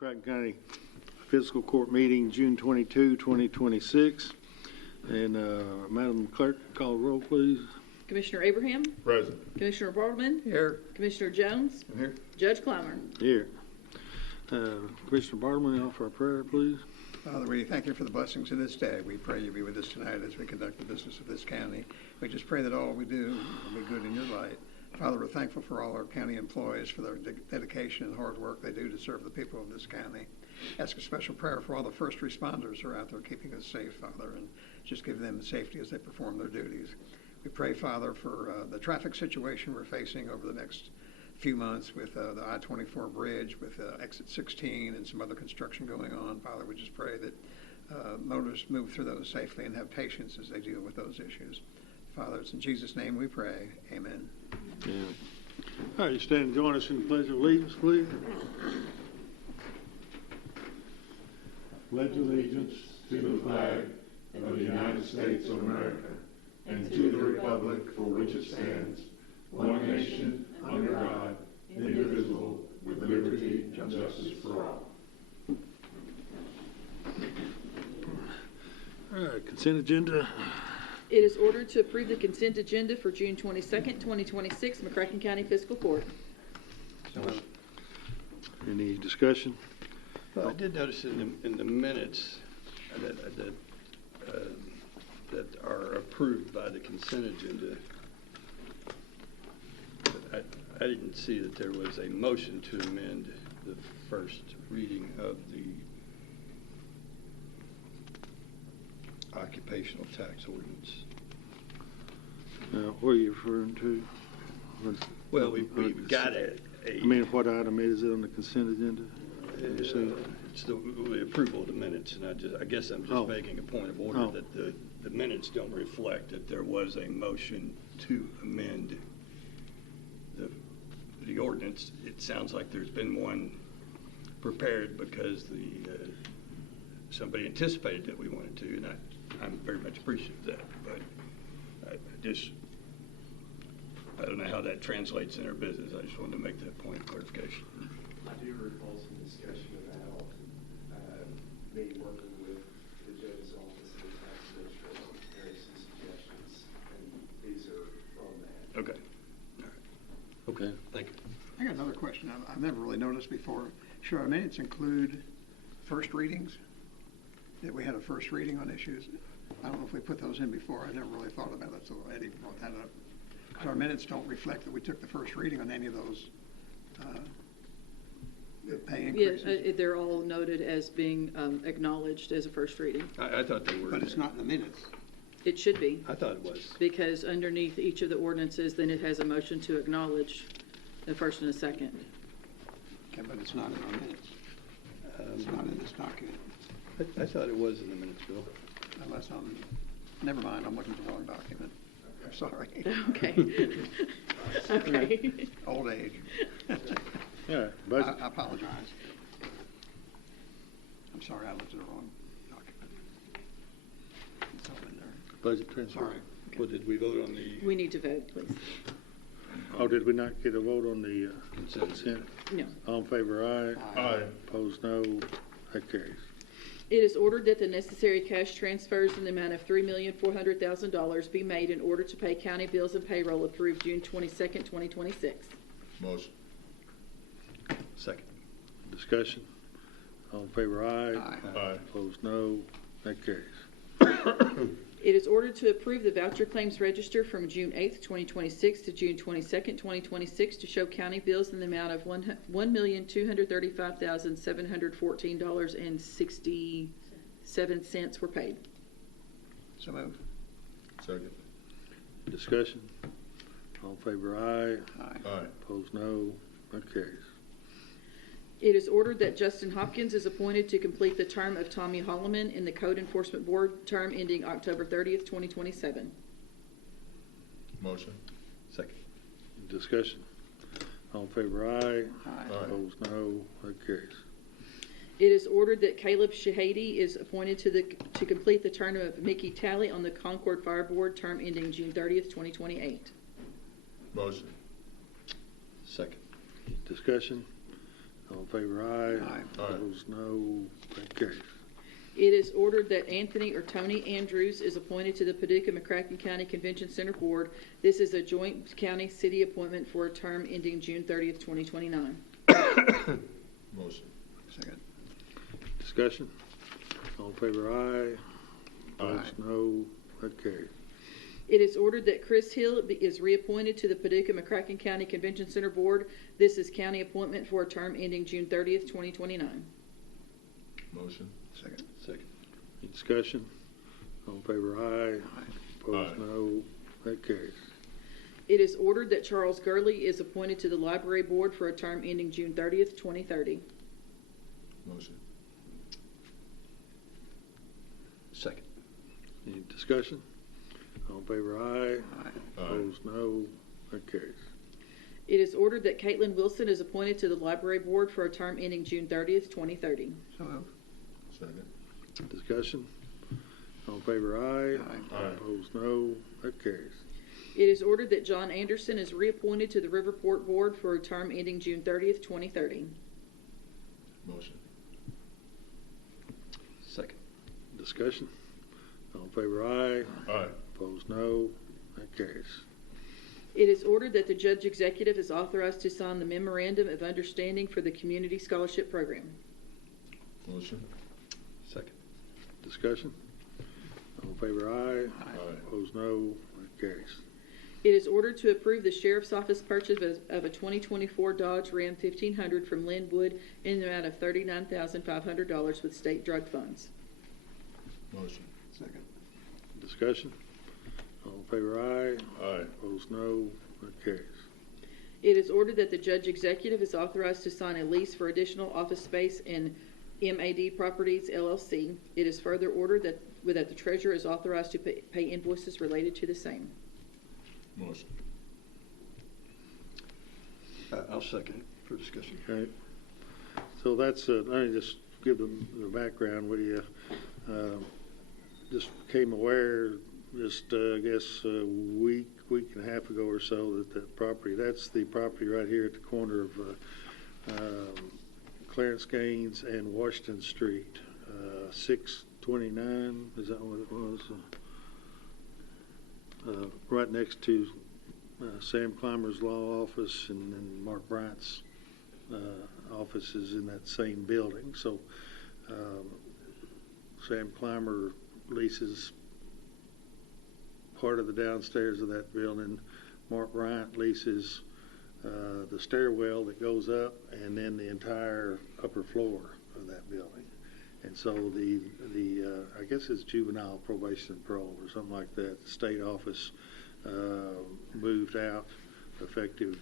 McCracken County Fiscal Court meeting, June 22, 2026. And Madam Clerk, call the roll, please. Commissioner Abraham? Present. Commissioner Bartleman? Here. Commissioner Jones? Here. Judge Clymer? Here. Commissioner Bartleman, offer a prayer, please. Father, we thank you for the blessings of this day. We pray you be with us tonight as we conduct the business of this county. We just pray that all we do will be good in your light. Father, we're thankful for all our county employees for their dedication and hard work they do to serve the people of this county. Ask a special prayer for all the first responders who are out there keeping us safe, Father, and just give them safety as they perform their duties. We pray, Father, for the traffic situation we're facing over the next few months with the I-24 bridge, with exit 16 and some other construction going on. Father, we just pray that motorists move through those safely and have patience as they deal with those issues. Father, it's in Jesus' name we pray. Amen. Yeah. All right, you stand and join us in the Pledge of Allegiance, please. Pledge allegiance to the flag of the United States of America and to the republic for which it stands, one nation, under God, indivisible, with liberty and justice for all. All right, consent agenda. It is ordered to approve the consent agenda for June 22nd, 2026, McCracken County Fiscal Court. Any discussion? Well, I did notice in the minutes that are approved by the consent agenda, I didn't see that there was a motion to amend the first reading of the occupational tax ordinance. What are you referring to? Well, we've got a I mean, what item is it on the consent agenda? it's the approval of the minutes, and I guess I'm just making a point of order that the minutes don't reflect that there was a motion to amend the ordinance. It sounds like there's been one prepared because somebody anticipated that we wanted to, and I'm very much appreciative of that. But I don't know how that translates in our business. I just wanted to make that point of clarification. I do recall some discussion about me working with the judge's office and the tax administrator on preparing some suggestions, and these are from that. Okay. All right. Okay. Thank you. I got another question I've never really noticed before. Should our minutes include first readings? That we had a first reading on issues? I don't know if we put those in before. I never really thought about it, so Eddie brought that up. Because our minutes don't reflect that we took the first reading on any of those pay increases. Yeah, they're all noted as being acknowledged as a first reading. I thought they were. But it's not in the minutes. It should be. I thought it was. Because underneath each of the ordinances, then it has a motion to acknowledge the first and a second. Okay, but it's not in our minutes. It's not in this document. I thought it was in the minutes, Bill. Unless never mind, I'm looking at the wrong document. I'm sorry. Okay. Okay. Old age. All right, budget. I apologize. I'm sorry, I looked at the wrong document. It's all in there. Budget transfer. Sorry. Well, did we vote on the We need to vote, please. Oh, did we not get a vote on the consent? No. All in favor, aye. Aye. Opposed, no. That carries. It is ordered that the necessary cash transfers in the amount of $3,400,000 be made in order to pay county bills and payroll approved June 22nd, 2026. Motion. second? Discussion. All in favor, aye. Aye. Aye. Opposed, no. That carries. It is ordered to approve the voucher claims register from June 8th, 2026 to June 22nd, 2026 to show county bills in the amount of $1,235,714.67 were paid. So moved. Second. Discussion. All in favor, aye. Aye. Aye. Opposed, no. That carries. It is ordered that Justin Hopkins is appointed to complete the term of Tommy Holloman in the Code Enforcement Board, term ending October 30th, 2027. Motion. Second. Discussion. All in favor, aye. Aye. Aye. Opposed, no. That carries. It is ordered that Caleb Shahady is appointed to complete the term of Mickey Talley on the Concord Fire Board, term ending June 30th, 2028. Motion. Second. Discussion. All in favor, aye. Aye. Opposed, no. That carries. It is ordered that Anthony or Tony Andrews is appointed to the Paducah McCracken County Convention Center Board. This is a joint county-city appointment for a term ending June 30th, 2029. Motion. Second. Discussion? All in favor, aye. Opposed, no. That carries. It is ordered that Chris Hill is reappointed to the Paducah McCracken County Convention Center Board. This is county appointment for a term ending June 30th, 2029. Motion. Second. Second. Any discussion? All in favor, aye. Opposed, Aye. no. That carries. It is ordered that Charles Gurley is appointed to the Library Board for a term ending June 30th, 2030. Motion. Second. Any discussion? All in favor, aye. Aye. Opposed, no. That carries. It is ordered that Caitlin Wilson is appointed to the Library Board for a term ending June 30th, 2030. So moved. Second. Discussion? All in favor, aye. Aye. Aye. Opposed, no. That carries. It is ordered that John Anderson is reappointed to the Riverport Board for a term ending June 30th, 2030. Motion. Second. Discussion? All in favor, aye. Aye. Opposed, no. That carries. It is ordered that the Judge Executive is authorized to sign the Memorandum of Understanding for the Community Scholarship Program. Motion. Second. Discussion? All in favor, aye. Aye. Opposed, no. That carries. It is ordered to approve the Sheriff's Office purchase of a 2024 Dodge Ram 1500 from Linwood in the amount of $39,500 with state drug funds. Motion. Second. Discussion? All in favor, aye. Aye. Opposed, no. That carries. It is ordered that the Judge Executive is authorized to sign a lease for additional office space in MAD Properties, LLC. It is further ordered that the Treasurer is authorized to pay invoices related to the same. Motion. I'll second it for discussion. Okay. So that's, let me just give the background with you. Just became aware just, I guess, a week and a half ago or so that the property, that's the property right here at the corner of Clarence Gaines and Washington Street, 629, is that what it was? Right next to Sam Clymer's law office and then Mark Bryant's office is in that same building. So Sam Clymer leases part of the downstairs of that building. Mark Bryant leases the stairwell that goes up and then the entire upper floor of that building. And so the I guess it's juvenile probation and parole or something like that. The state office moved out effective,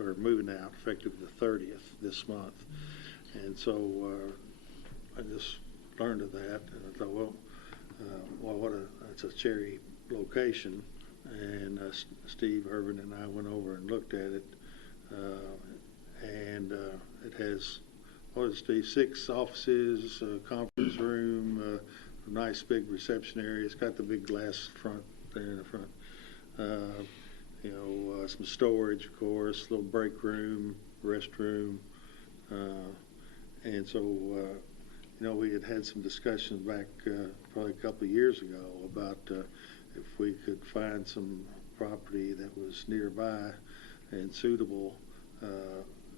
or moving out effective the 30th this month. And so I just learned of that, and I thought, well, it's a cherry location. And Steve Irvin and I went over and looked at it, and it has, what is it, Steve, 6 offices, a conference room, a nice big reception area. It's got the big glass front there in the front. Some storage, of course, a little break room, restroom, and so we had some discussions back probably a couple of years ago about if we could find some property that was nearby and suitable,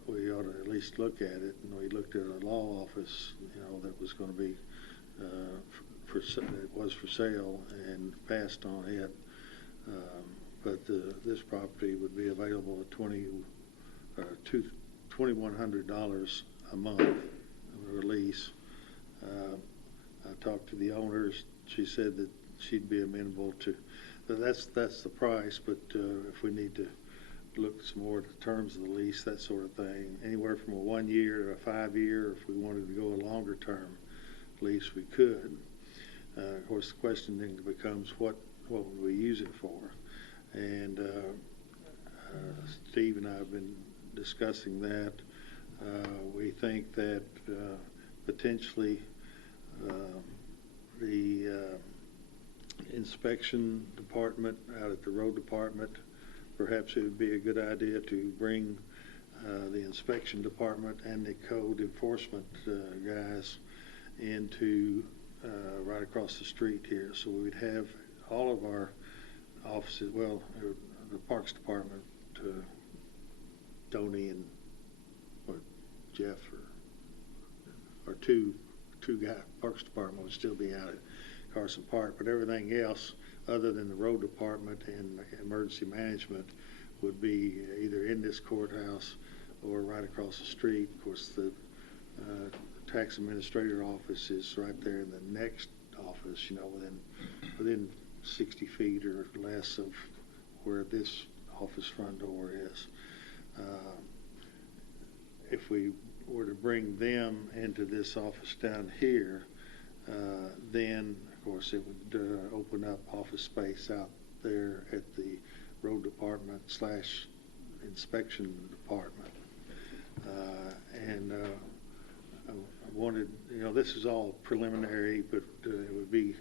we ought to at least look at it. And we looked at a law office, that was going to be it was for sale and passed on it. But this property would be available at $2,100 a month of a lease. I talked to the owners. She said that she'd be amenable to. That's the price. But if we need to look some more at the terms of the lease, that sort of thing, anywhere from a 1 year to a 5 year. If we wanted to go a longer term lease, we could. Of course, the question then becomes what would we use it for? And Steve and I have been discussing that. We think that potentially the inspection department out at the road department, perhaps it would be a good idea to bring the inspection department and the code enforcement guys into right across the street here. So we'd have all of our offices, well, the Parks Department, Tony and Jeff or two guys. Parks Department would still be out at Carson Park, but everything else other than the road department and emergency management would be either in this courthouse or right across the street. Of course, the tax administrator office is right there in the next office, you know, within 60 feet or less of where this office front door is. If we were to bring them into this office down here, then of course it would open up office space out there at the road department / inspection department. I wanted, you know, this is all preliminary, but it would be,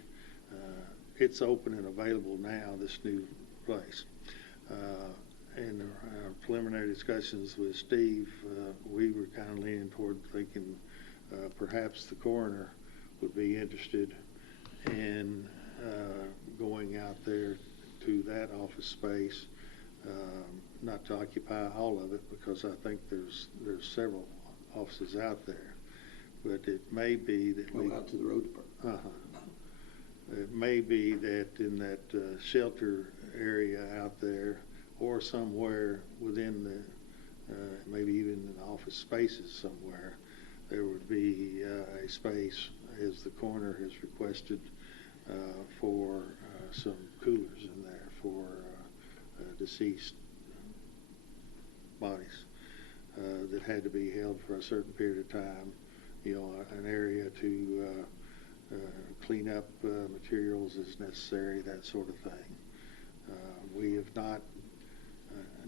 it's open and available now, this new place. In our preliminary discussions with Steve, we were kind of leaning toward thinking perhaps the coroner would be interested in going out there to that office space, not to occupy all of it, because I think there's several offices out there. But it may be that we out to the road department. It may be that in that shelter area out there, or somewhere within the, maybe even in the office spaces somewhere, there would be a space, as the coroner has requested, for some coolers in there for deceased bodies that had to be held for a certain period of time. You know, an area to clean up materials as necessary, that sort of thing. We have not,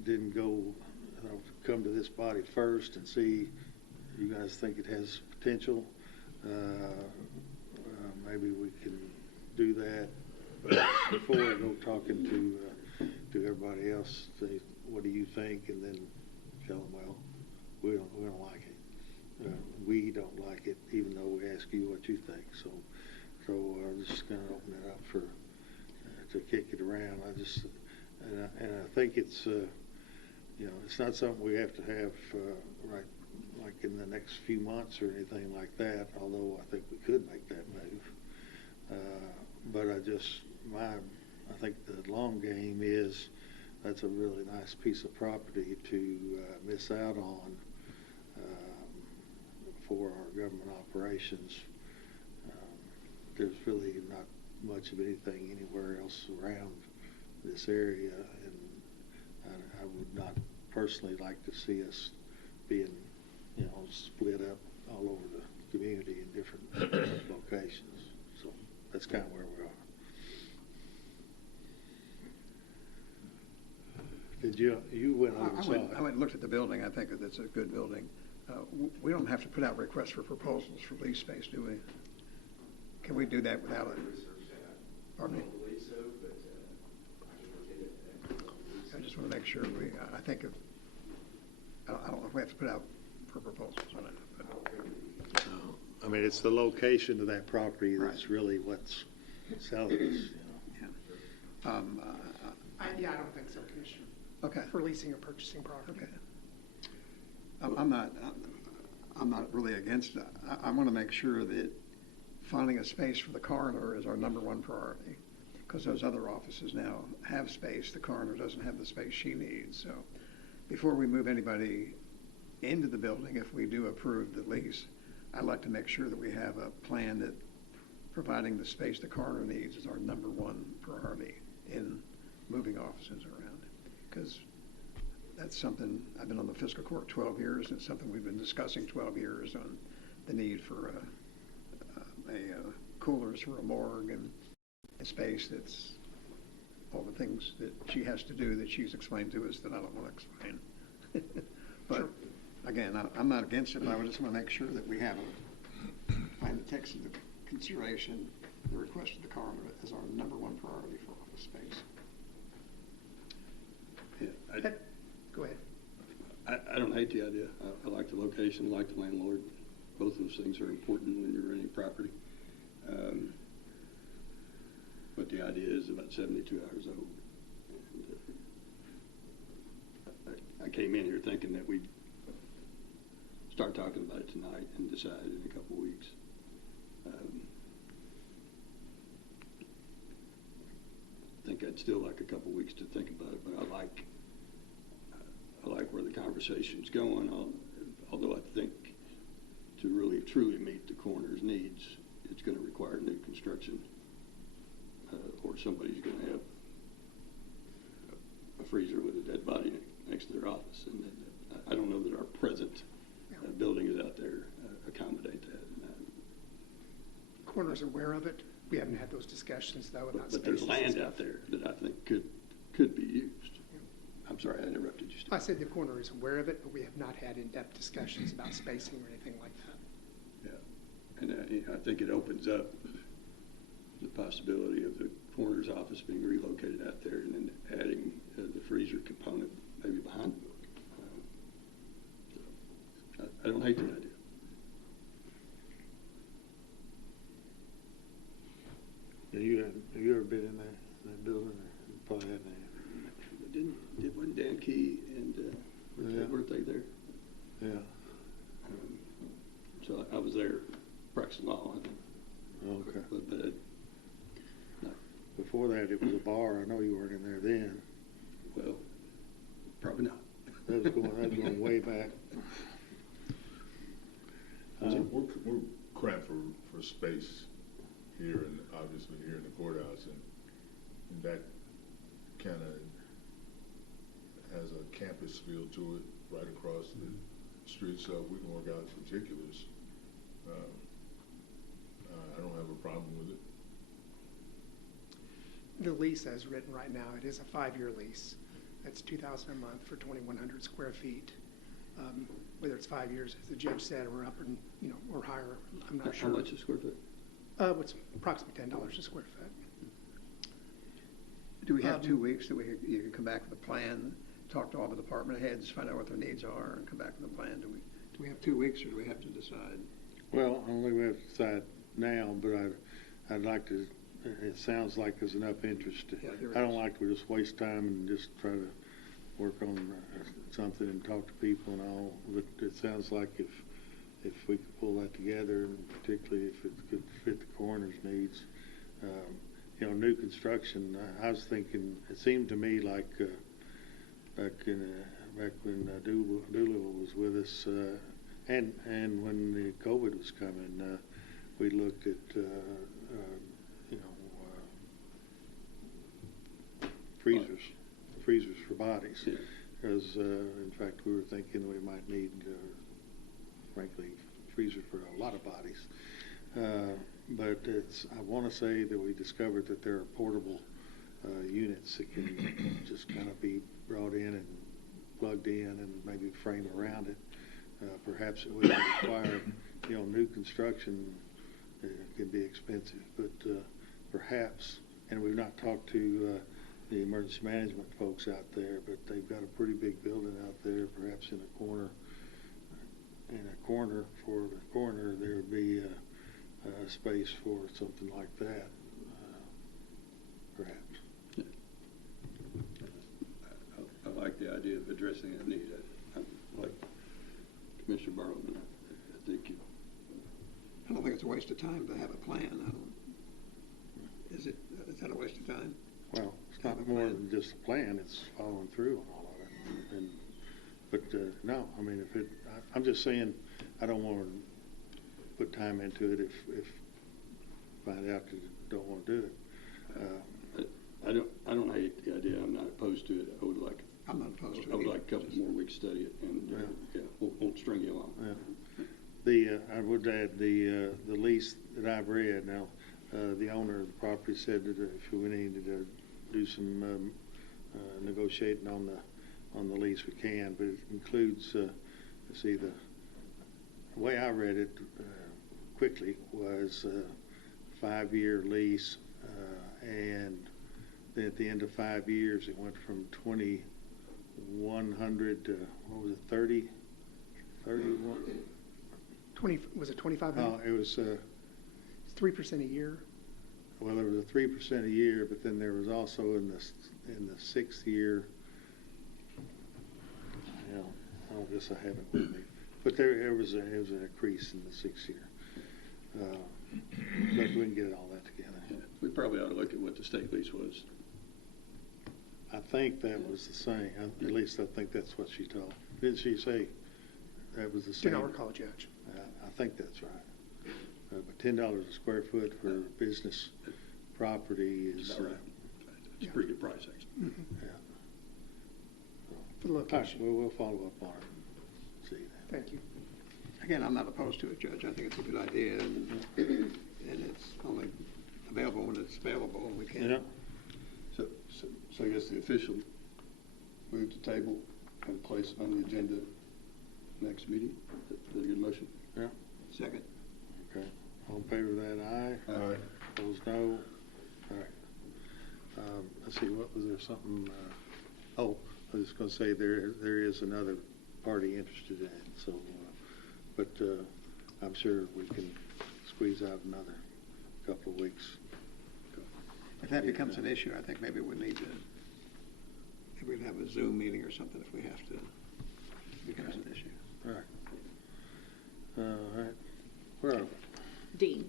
didn't go, come to this body first and see, you guys think it has potential? Maybe we can do that. But before we go talking to everybody else, say, what do you think? And then tell them, well, we don't like it. We don't like it, even though we ask you what you think. So I'm just going to open it up for to kick it around. And I think it's you know, it's not something we have to have right like in the next few months or anything like that. Although I think we could make that move. But I think the long game is that's a really nice piece of property to miss out on for our government operations. There's really not much of anything anywhere else around this area, and I would not personally like to see us being, you know, split up all over the community in different locations. So that's kind of where we are. Did you went over and saw it? I went and looked at the building. I think that it's a good building. We don't have to put out requests for proposals for lease space, do we? Can we do that without it? Pardon me? I don't believe so, but I can look into it. I just want to make sure I think I don't know if we have to put out for proposals on it. But. No. I mean, it's the location of that property that's Right. really what's selling us, you know. Yeah. Yeah, I don't think so, Commissioner. Okay. For leasing or purchasing property. Okay. I'm not really against it. I want to make sure that finding a space for the coroner is our #1 priority, because those other offices now have space. The coroner doesn't have the space she needs. So before we move anybody into the building, if we do approve the lease, I'd like to make sure that we have a plan that providing the space the coroner needs is our #1 priority in moving offices around. Because that's something, I've been on the fiscal court 12 years, and it's something we've been discussing 12 years on the need for coolers for a morgue and a space that's all the things that she has to do that she's explained to us that I don't want to explain. But Sure. Again, I'm not against it, but I just want to make sure that we have a plan that takes into consideration the request of the coroner as our #1 priority for office space. Yeah, Go ahead. I don't hate the idea. I like the location, I like the landlord. Both of those things are important when you're renting property. But the idea is about 72 hours old. And, I came in here thinking that we'd start talking about it tonight and decide in a couple of weeks. I think I'd still like a couple of weeks to think about it, but I like where the conversation's going. Although I think to really truly meet the coroner's needs, it's going to require new construction, or somebody's going to have a freezer with a dead body next to their office, and I don't know that our present buildings out there accommodate that. Coroner's aware of it. We haven't had those discussions, though, about But there's spaces and land stuff. out there that I think could be used. I'm sorry, I interrupted you, Steve. I said the coroner is aware of it, but we have not had in-depth discussions about spacing or anything like that. And I think it opens up the possibility of the coroner's office being relocated out there and then adding the freezer component maybe behind the building. I don't hate the idea. Have you ever been in that building? You probably haven't. Wasn't Dan Key and weren't they there? Yeah. So I was there practicing law, I think. Okay. But no. Before that, it was a bar. I know you weren't in there then. Well, probably not. That was going way back. We're cramped for space here, and obviously here in the courthouse, and that kind of has a campus feel to it right across the street. So if we can work out the particulars, I don't have a problem with it. The lease as written right now, it is a 5-year lease. That's $2,000 a month for 2,100 square feet. Whether it's 5 years, as the judge said, or up and, or higher, I'm not sure. How much a square foot? It's approximately $10 a square foot. Do we have 2 weeks that you can come back with a plan, talk to all the department heads, find out what their needs are, and come back with a plan? Do we have 2 weeks, or do we have to decide? Well, I don't think we have to decide now, but I'd like to. It sounds like there's enough interest. Yeah, there I don't is. like to just waste time and just try to work on something and talk to people and all. But it sounds like if we could pull that together, and particularly if it could fit the coroner's needs, new construction. I was thinking. It seemed to me like back when Doolittle was with us, and when the COVID was coming, we looked at freezers for bodies. Yeah. Because in fact we were thinking we might need, frankly, freezers for a lot of bodies. But I want to say that we discovered that there are portable units that can just kind of be brought in and plugged in and maybe frame around it. Perhaps it wouldn't require, new construction. It can be expensive, but perhaps, and we've not talked to the emergency management folks out there, but they've got a pretty big building out there. Perhaps in a corner for the corner, there would be a space for something like that, perhaps. I like the idea of addressing that need. I like Commissioner Barlow. I think I don't think it's a waste of time to have a plan. Is that a waste of time? Well, it's not more than just a plan, it's following through on all of it. But no, I mean, I'm just saying, I don't want to put time into it if find out that you don't want to do it. I don't hate the idea. I'm not opposed to it. I'm not opposed to it. I would either. like a couple more weeks to study it, and won't string you along. Yeah. I would add the lease that I've read now. The owner of the property said that if we needed to do some negotiating on the lease, we can. But it includes, the way I read it quickly was a 5-year lease, and then at the end of 5 years, it went from 2,100 to 30 31. Was it 2,500? No, it was, It's 3% a year. well, there was a 3% a year, but then there was also in the sixth year, I guess I have it with me, but there was an increase in the sixth year. But we can get all that together. Yeah, we probably ought to look at what the state lease was. I think that was the same. At least I think that's what she told. Didn't she say that was the Do same? not recall, Judge. I think that's right. But $10 a square foot for business property is, About right. It's a pretty good price, actually. yeah. For the All right, location. well, we'll follow up on it. See that. Thank you. Again, I'm not opposed to it, Judge. I think it's a good idea, and it's only available when it's available, and we can. Yeah. So I guess the official move to table and place on the agenda next meeting. Is that a good motion? Yeah. Second. Okay. All in favor of that, aye. Aye. Opposed, no. All right. Let's see, what was there something, I was just going to say there is another party interested in it, so, but I'm sure we can squeeze out another couple of weeks. If that becomes an issue, I think maybe we need to, maybe we'd have a Zoom meeting or something if we have to, if it becomes an issue. All right. All right. Where are we? D,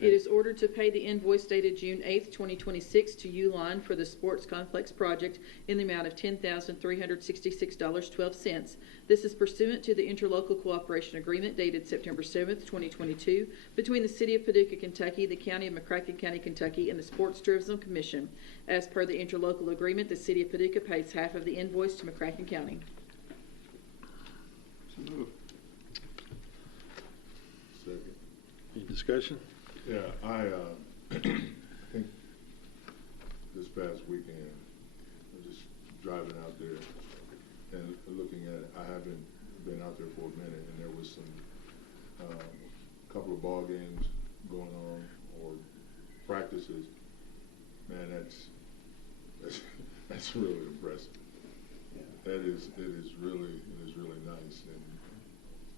it is ordered to pay the invoice dated June 8th, 2026 to Uline for the Sports Complex project in the amount of $10,366.12. This is pursuant to the interlocal cooperation agreement dated September 7th, 2022 between the City of Paducah, Kentucky, the County of McCracken County, Kentucky, and the Sports Tourism Commission. As per the interlocal agreement, the City of Paducah pays half of the invoice to McCracken County. So move. Second. Any discussion? Yeah, I think this past weekend, I was just driving out there and looking at it. I haven't been out there for a minute, and there was some couple of ball games going on or practices. Man, that's really impressive. Yeah. It is really nice,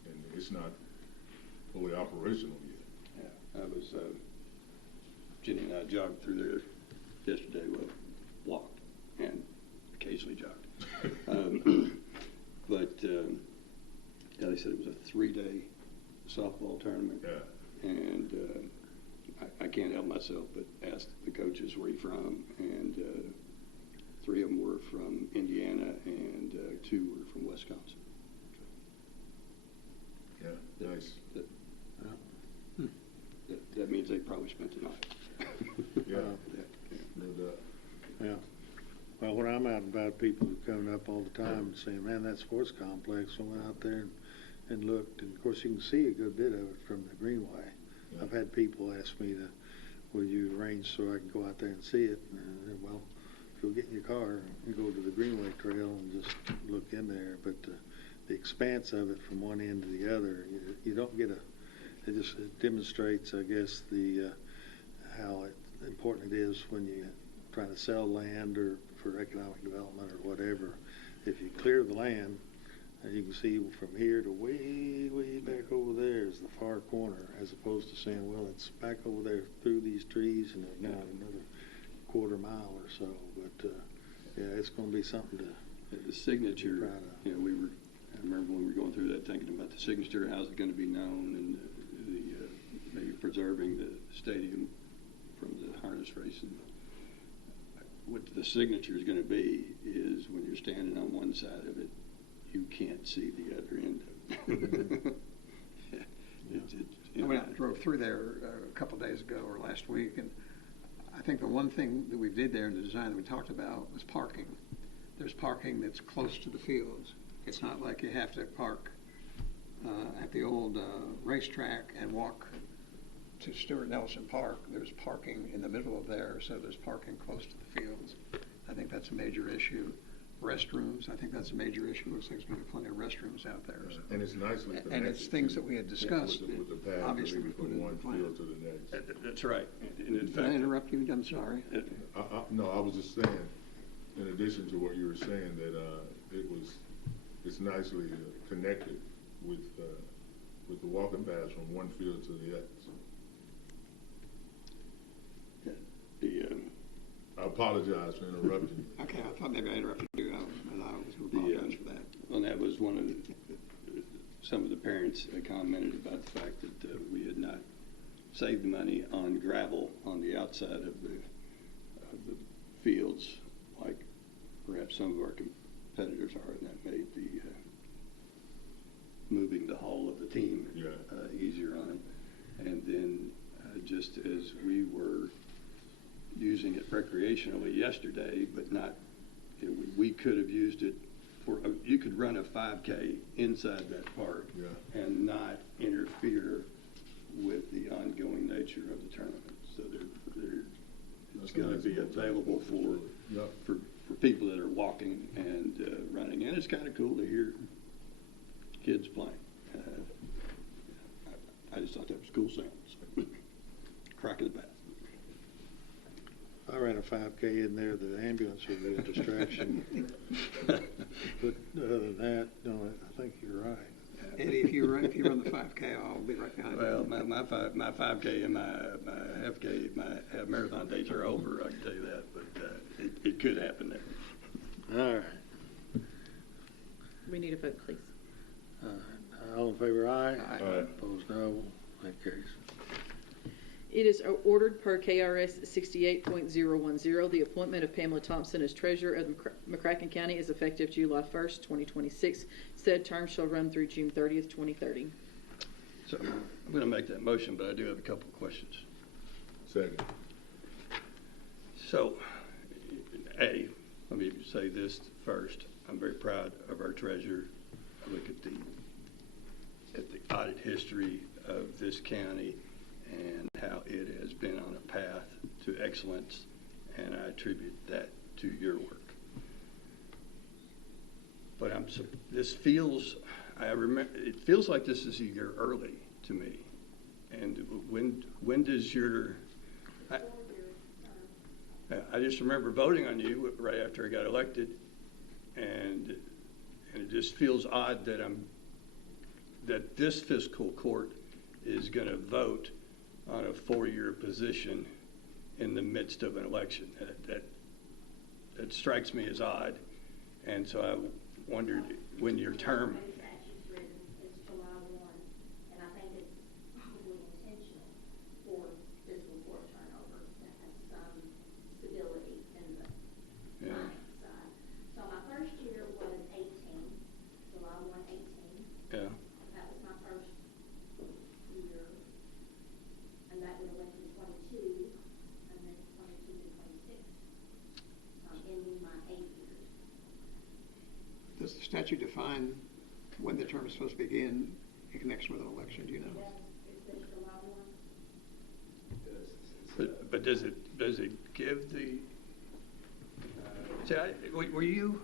and it's not fully operational yet. Yeah, I was, Jenny and I jogged through there yesterday, well, walked and occasionally jogged. Yeah, they said it was a 3-day softball tournament. Yeah. And I can't help myself but ask the coaches where you from, and 3 of them were from Indiana and 2 were from Wisconsin. Yeah, nice. That means they probably spent the night. Yeah, no doubt. Yeah. Well, when I'm out and about, people are coming up all the time and saying, man, that sports complex, I went out there and looked, and of course you can see a good bit of it from the Greenway. Yeah. I've had people ask me will you arrange so I can go out there and see it? And I said, well, if you'll get in your car and go to the Greenway Trail and just look in there, but the expanse of it from one end to the other, you don't get it demonstrates, I guess, how important it is when you try to sell land or for economic development or whatever. If you clear the land, you can see from here to way back over there is the far corner, as opposed to saying, well, it's back over there through these trees and now another quarter mile or so. But yeah, it's going to be something to The signature, proud of. you know, I remember when we were going through that, thinking about the signature, how's it going to be known, and maybe preserving the stadium from the harness racing. What the signature is going to be is when you're standing on one side of it, you can't see the other end of it. I went out and drove through there a couple of days ago or last week, and I think the one thing that we did there in the design that we talked about was parking. There's parking that's close to the fields. It's not like you have to park at the old racetrack and walk to Stuart Nelson Park. There's parking in the middle of there, so there's parking close to the fields. I think that's a major issue. Restrooms, I think that's a major issue. Looks like there's going to be plenty of restrooms out there. So. And it's nicely connected. And it's things that we had discussed. With the path Obviously, we leading put it from in the one plan. field to the next. That's right. And in Did I fact, interrupt you? I'm sorry. No, I was just saying, in addition to what you were saying, that it's nicely connected with the walking paths from one field to the next. I apologize for interrupting. Okay, I thought maybe I interrupted you, and I was going to apologize for that. Well, that was one of some of the parents commented about the fact that we had not saved the money on gravel on the outside of the fields, like perhaps some of our competitors are, and that made the moving the whole of the team easier on them. And then just as we were using it recreationally yesterday, but not, we could have used it for, you could run a 5K inside that park and not interfere with the ongoing nature of the tournament. So it's going to be available for people that are walking and running. And it's kind of cool to hear kids playing. I just thought that was cool sounds. Crack of the bat. I ran a 5K in there. The ambulance would be a distraction. But other than that, no, I think you're right. Eddie, if you run the 5K, I'll be right behind you. Well, my 5K and my half K, my half marathon days are over. I can tell you that, but it could happen there. All right. We need a vote, please. All in favor, aye. Aye. Opposed, no. That carries. It is ordered per KRS 68.010, the appointment of Pamela Thompson as treasurer of McCracken County is effective July 1st, 2026. Said term shall run through June 30th, 2030. So I'm going to make that motion, but I do have a couple of questions. Second. So, let me say this first. I'm very proud of our treasurer. I look at the audit history of this county and how it has been on a path to excellence, and I attribute that to your work. But it feels like this is a year early to me. And when does your, I just remember voting on you right after I got elected, and it just feels odd that this fiscal court is going to vote on a 4-year position in the midst of an election. That strikes me as odd. And so I wondered when your term... Statute's written, it's July 1, and I think it's probably intentional for fiscal court turnover to have some stability in the finance side. So my first year was 18, July 1, 18. Yeah. That was my first year. And that would have went to 22, and then 22 to 26, ending my 8 years. Does the statute define when the term is supposed to begin in connection with an election? Do you know? Yes, it says July 1. But does it give the... were you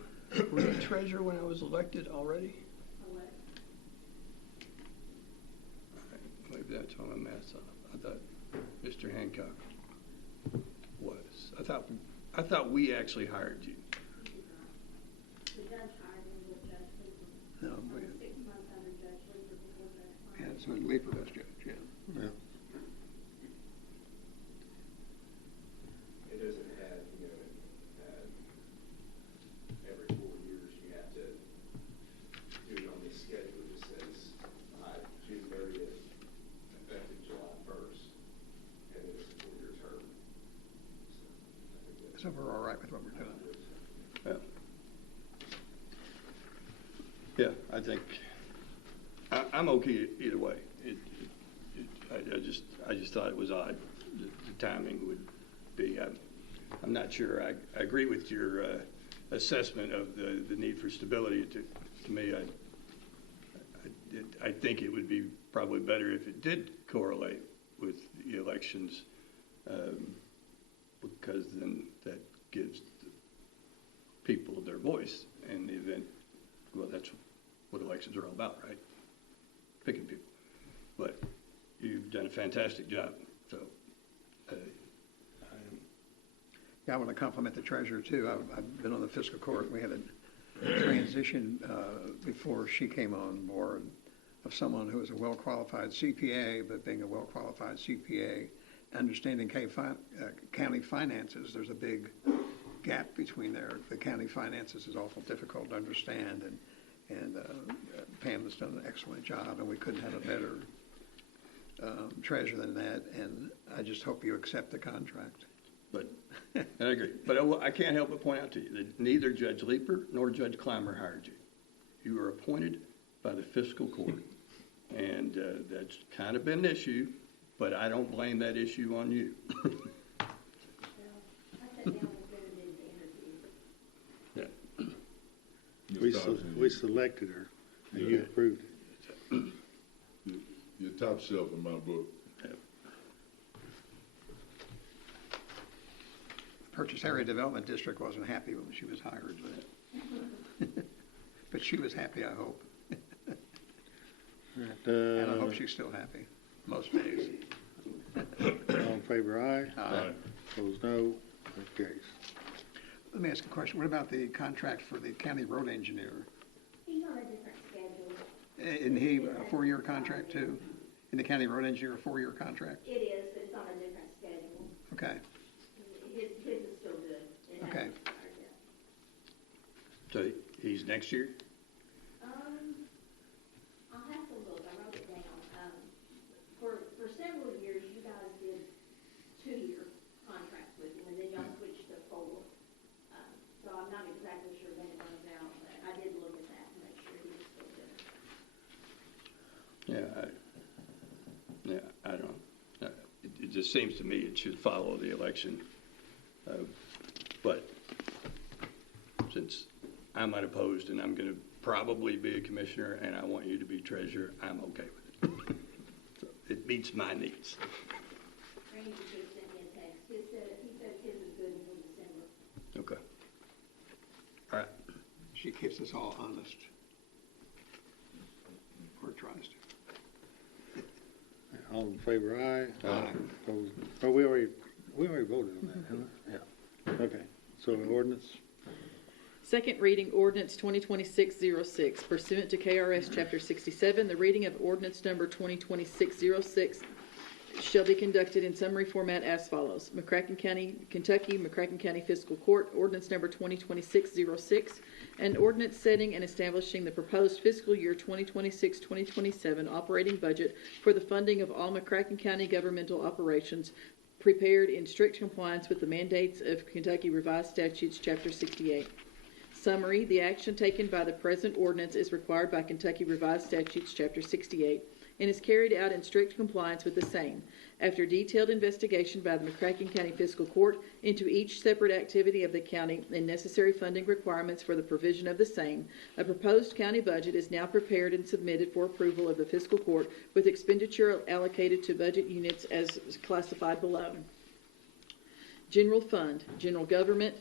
treasurer when I was elected already? Correct. Maybe that's why my math's off. I thought Mr. Hancock was. I thought we actually hired you. The judge hired me with Judge Leeper. No, I was 6 months under Judge Leeper before Judge yeah, Klein. it's when Leeper does judge, yeah. Yeah. It doesn't have, every 4 years you have to do it on this schedule. It just says June 30th, effective July 1st, and then it's a 4-year term. So we're all right with what we're doing. Yeah, I think I'm okay either way. I just thought it was odd. The timing would be. I'm not sure. I agree with your assessment of the need for stability. To me, I think it would be probably better if it did correlate with the elections, because then that gives the people their voice in the event. Well, that's what elections are all about, right? Picking people. But you've done a fantastic job. So, Yeah, I want to compliment the treasurer too. I've been on the fiscal court. We had a transition before she came on board. of someone who is a well-qualified CPA, but being a well-qualified CPA, understanding county finances, there's a big gap between there. The county finances is awful difficult to understand, and Pam has done an excellent job, and we couldn't have a better treasurer than that, and I just hope you accept the contract. But, and I agree. But I can't help but point out to you that neither Judge Leeper nor Judge Clymer hired you. You were appointed by the fiscal court. And that's kind of been an issue, but I don't blame that issue on you. Well, I sat down with them and did the interview. Yeah. We selected her, and you approved it. You're top shelf in my book. Purchase Area Development District wasn't happy when she was hired, but she was happy, I hope. And I hope she's still happy, most days. All in favor, aye. Aye. Opposed, no. That carries. Let me ask a question. What about the contract for the county road engineer? He's on a different schedule. Isn't he a 4-year contract too? In the county road engineer, a 4-year contract? It is, but it's on a different schedule. Okay. His is still good. It hasn't Okay. expired yet. So he's next year? I'll have to look, I wrote it down. For several years, you guys did 2-year contracts with him, and then y'all switched to 4. So I'm not exactly sure when it runs out, but I did look at that to make sure he was still good. I don't know. It just seems to me it should follow the election. But since I'm unopposed and I'm going to probably be a commissioner and I want you to be treasurer, I'm okay with it. So it meets my needs. Randy just sent me a text. He said his is good until December. Okay. All right. She keeps us all honest. Or tries to. All in favor, aye. Aye. Opposed, oh, we already voted on that, haven't we? Yeah. Okay, so the ordinance, Second reading ordinance 2026-06 pursuant to KRS Chapter 67. The reading of ordinance number 2026-06 shall be conducted in summary format as follows. McCracken County, Kentucky, McCracken County Fiscal Court, ordinance number 2026-06, an ordinance setting and establishing the proposed fiscal year 2026-2027 operating budget for the funding of all McCracken County governmental operations, prepared in strict compliance with the mandates of Kentucky Revised Statutes, Chapter 68. Summary, the action taken by the present ordinance is required by Kentucky Revised Statutes, Chapter 68, and is carried out in strict compliance with the same. After detailed investigation by the McCracken County Fiscal Court into each separate activity of the county and necessary funding requirements for the provision of the same, a proposed county budget is now prepared and submitted for approval of the Fiscal Court with expenditure allocated to budget units as classified below. General Fund, General Government,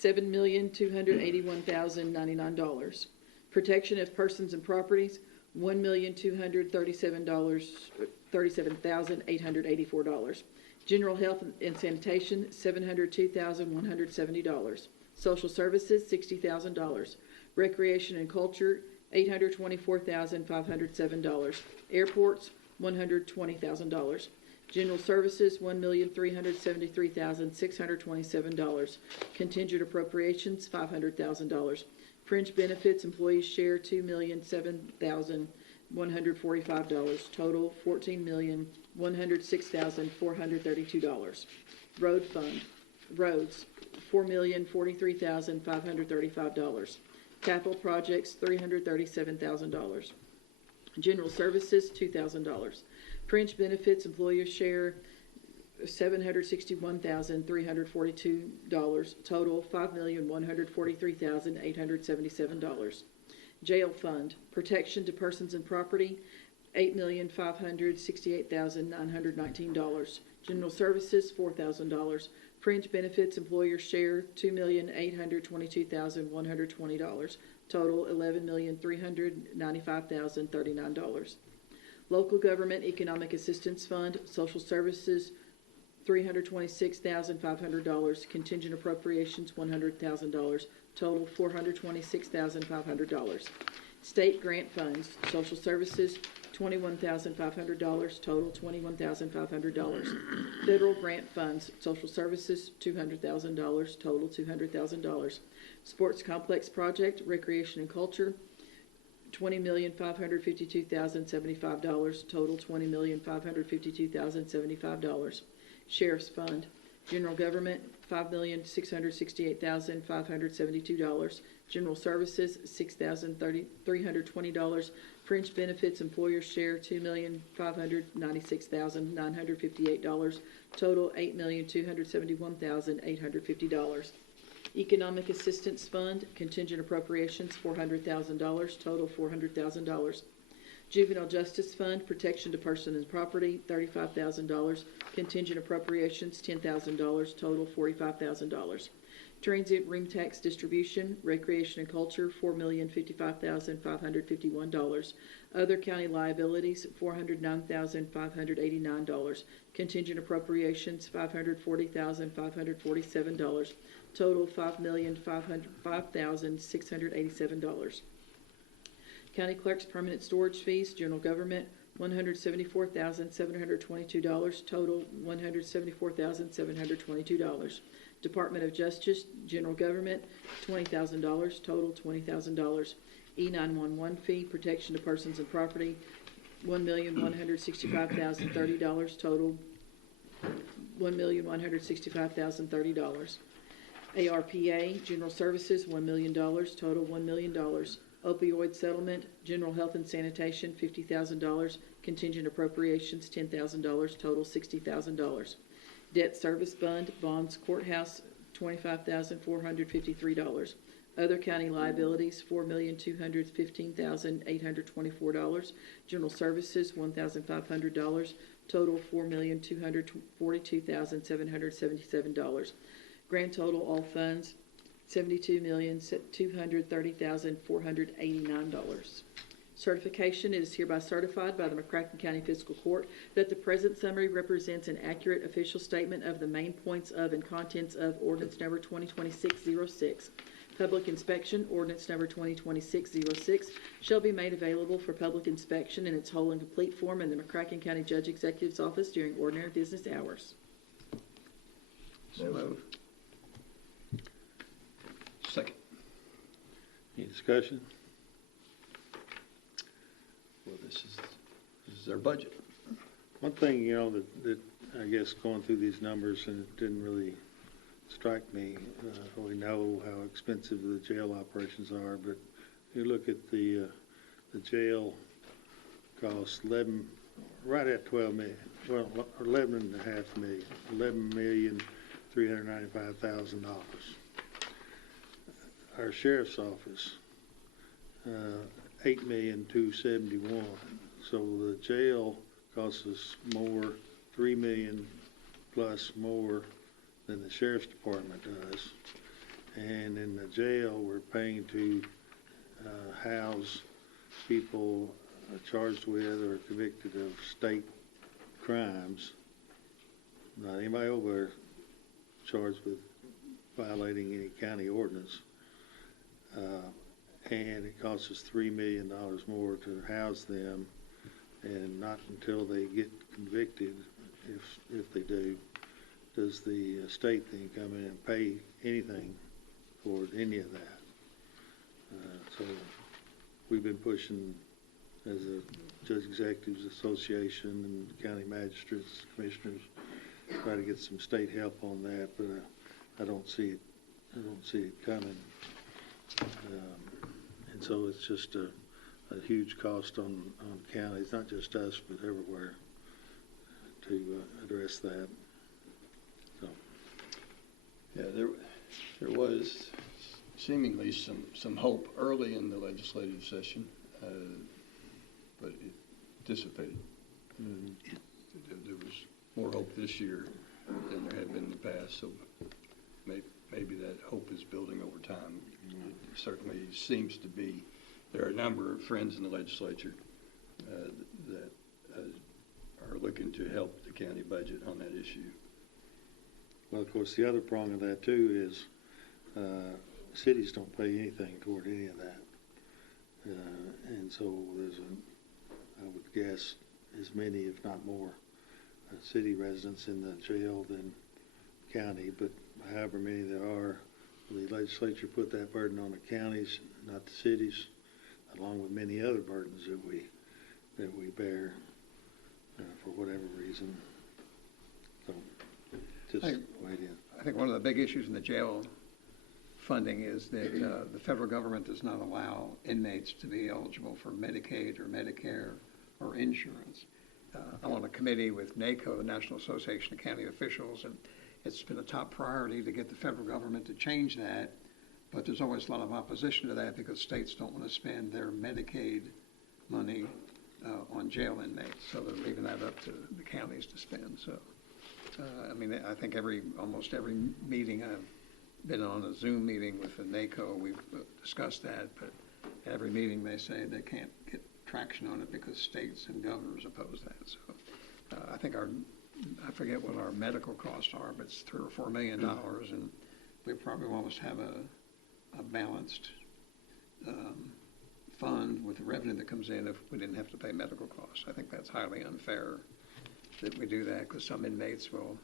$7,281,099. Protection of Persons and Properties, $1,237,884. General Health and Sanitation, $702,170. Social Services, $60,000. Recreation and Culture, $824,507. Airports, $120,000. General Services, $1,373,627. Contingent Appropriations, $500,000. Fringe Benefits, Employees Share, $2,007,145. Total, $14,106,432. Road Fund, Roads, $4,043,535. Capital Projects, $337,000. General Services, $2,000. Fringe Benefits, Employer Share, $761,342. Total, $5,143,877. Jail Fund, Protection to Persons and Property, $8,568,919. General Services, $4,000. Fringe Benefits, Employer Share, $2,822,120. Total, $11,395,039. Local Government Economic Assistance Fund, Social Services, $326,500. Contingent Appropriations, $100,000. Total, $426,500. State Grant Funds, Social Services, $21,500, total $21,500. Federal grant funds, social services, $200,000, total $200,000. Sports complex project, recreation and culture, $20,552,075, total $20,552,075. Sheriff's fund, general government, $5,668,572. General services, $6,320. Fringe benefits, employer share, $2,596,958. Total, $8,271,850. Economic assistance fund, contingent appropriations, $400,000. Total, $400,000. Juvenile Justice Fund, protection to person and property, $35,000. Contingent appropriations, $10,000. Total, $45,000. Transient room tax distribution, recreation and culture, $4,055,551. Other county liabilities, $409,589. Contingent appropriations, $540,547. Total, $5,505,687. County clerk's permanent storage fees, general government, $174,722. Total, $174,722. Department of Justice, general government, $20,000. Total, $20,000. E911 fee, protection to persons and property, $1,165,030. Total, $1,165,030. ARPA, general services, $1 million. Total, $1 million. Opioid settlement, general health and sanitation, $50,000. Contingent appropriations, $10,000. Total, $60,000. Debt service fund, bonds, courthouse, $25,453. Other county liabilities, $4,215,824. General services, $1,500. Total, $4,242,777. Grand total, all funds, $72,230,489. Certification, it is hereby certified by the McCracken County Fiscal Court that the present summary represents an accurate official statement of the main points of and contents of ordinance number 2026-06. Public inspection, ordinance number 2026-06, shall be made available for public inspection in its whole and complete form in the McCracken County Judge Executive's office during ordinary business hours. So move. Second. Any discussion? Well, this is our budget. One thing, that I guess going through these numbers, and it didn't really strike me, we know how expensive the jail operations are, but you look at the jail costs right at 12 million, well, 11.5 million, $11,395,000. Our sheriff's office, $8,271,000. So the jail costs us more, $3 million plus more than the sheriff's department does. And in the jail, we're paying to house people charged with or convicted of state crimes. Not anybody over there charged with violating any county ordinance. And it costs us $3 million more to house them, and not until they get convicted, if they do, does the state then come in and pay anything for any of that. So we've been pushing as a Judge Executives Association and county magistrates, commissioners, try to get some state help on that, but I don't see it coming. And so it's just a huge cost on counties, not just us, but everywhere, to address that. So. Yeah, there was seemingly some hope early in the legislative session, but it dissipated. Mm-hmm. There was more hope this year than there had been in the past, so maybe that hope is building over time. It certainly seems to be. There are a number of friends in the legislature that are looking to help the county budget on that issue. Well, of course, the other prong of that too is cities don't pay anything toward any of that, and so there's I would guess, as many, if not more, city residents in the jail than county, but however many there are, the legislature put that burden on the counties, not the cities, along with many other burdens that we bear for whatever reason. So, just the way it is. I think one of the big issues in the jail funding is that the federal government does not allow inmates to be eligible for Medicaid or Medicare or insurance. I'm on a committee with NACO, the National Association of County Officials, and it's been a top priority to get the federal government to change that, but there's always a lot of opposition to that because states don't want to spend their Medicaid money on jail inmates, so they're leaving that up to the counties to spend. So, I mean, I think almost every meeting I've been on, a Zoom meeting with the NACO, we've discussed that, but every meeting they say they can't get traction on it because states and governors oppose that. So I think I forget what our medical costs are, but it's $3 or $4 million, and we probably almost have a balanced fund with the revenue that comes in if we didn't have to pay medical costs. I think that's highly unfair that we do that, because some inmates will,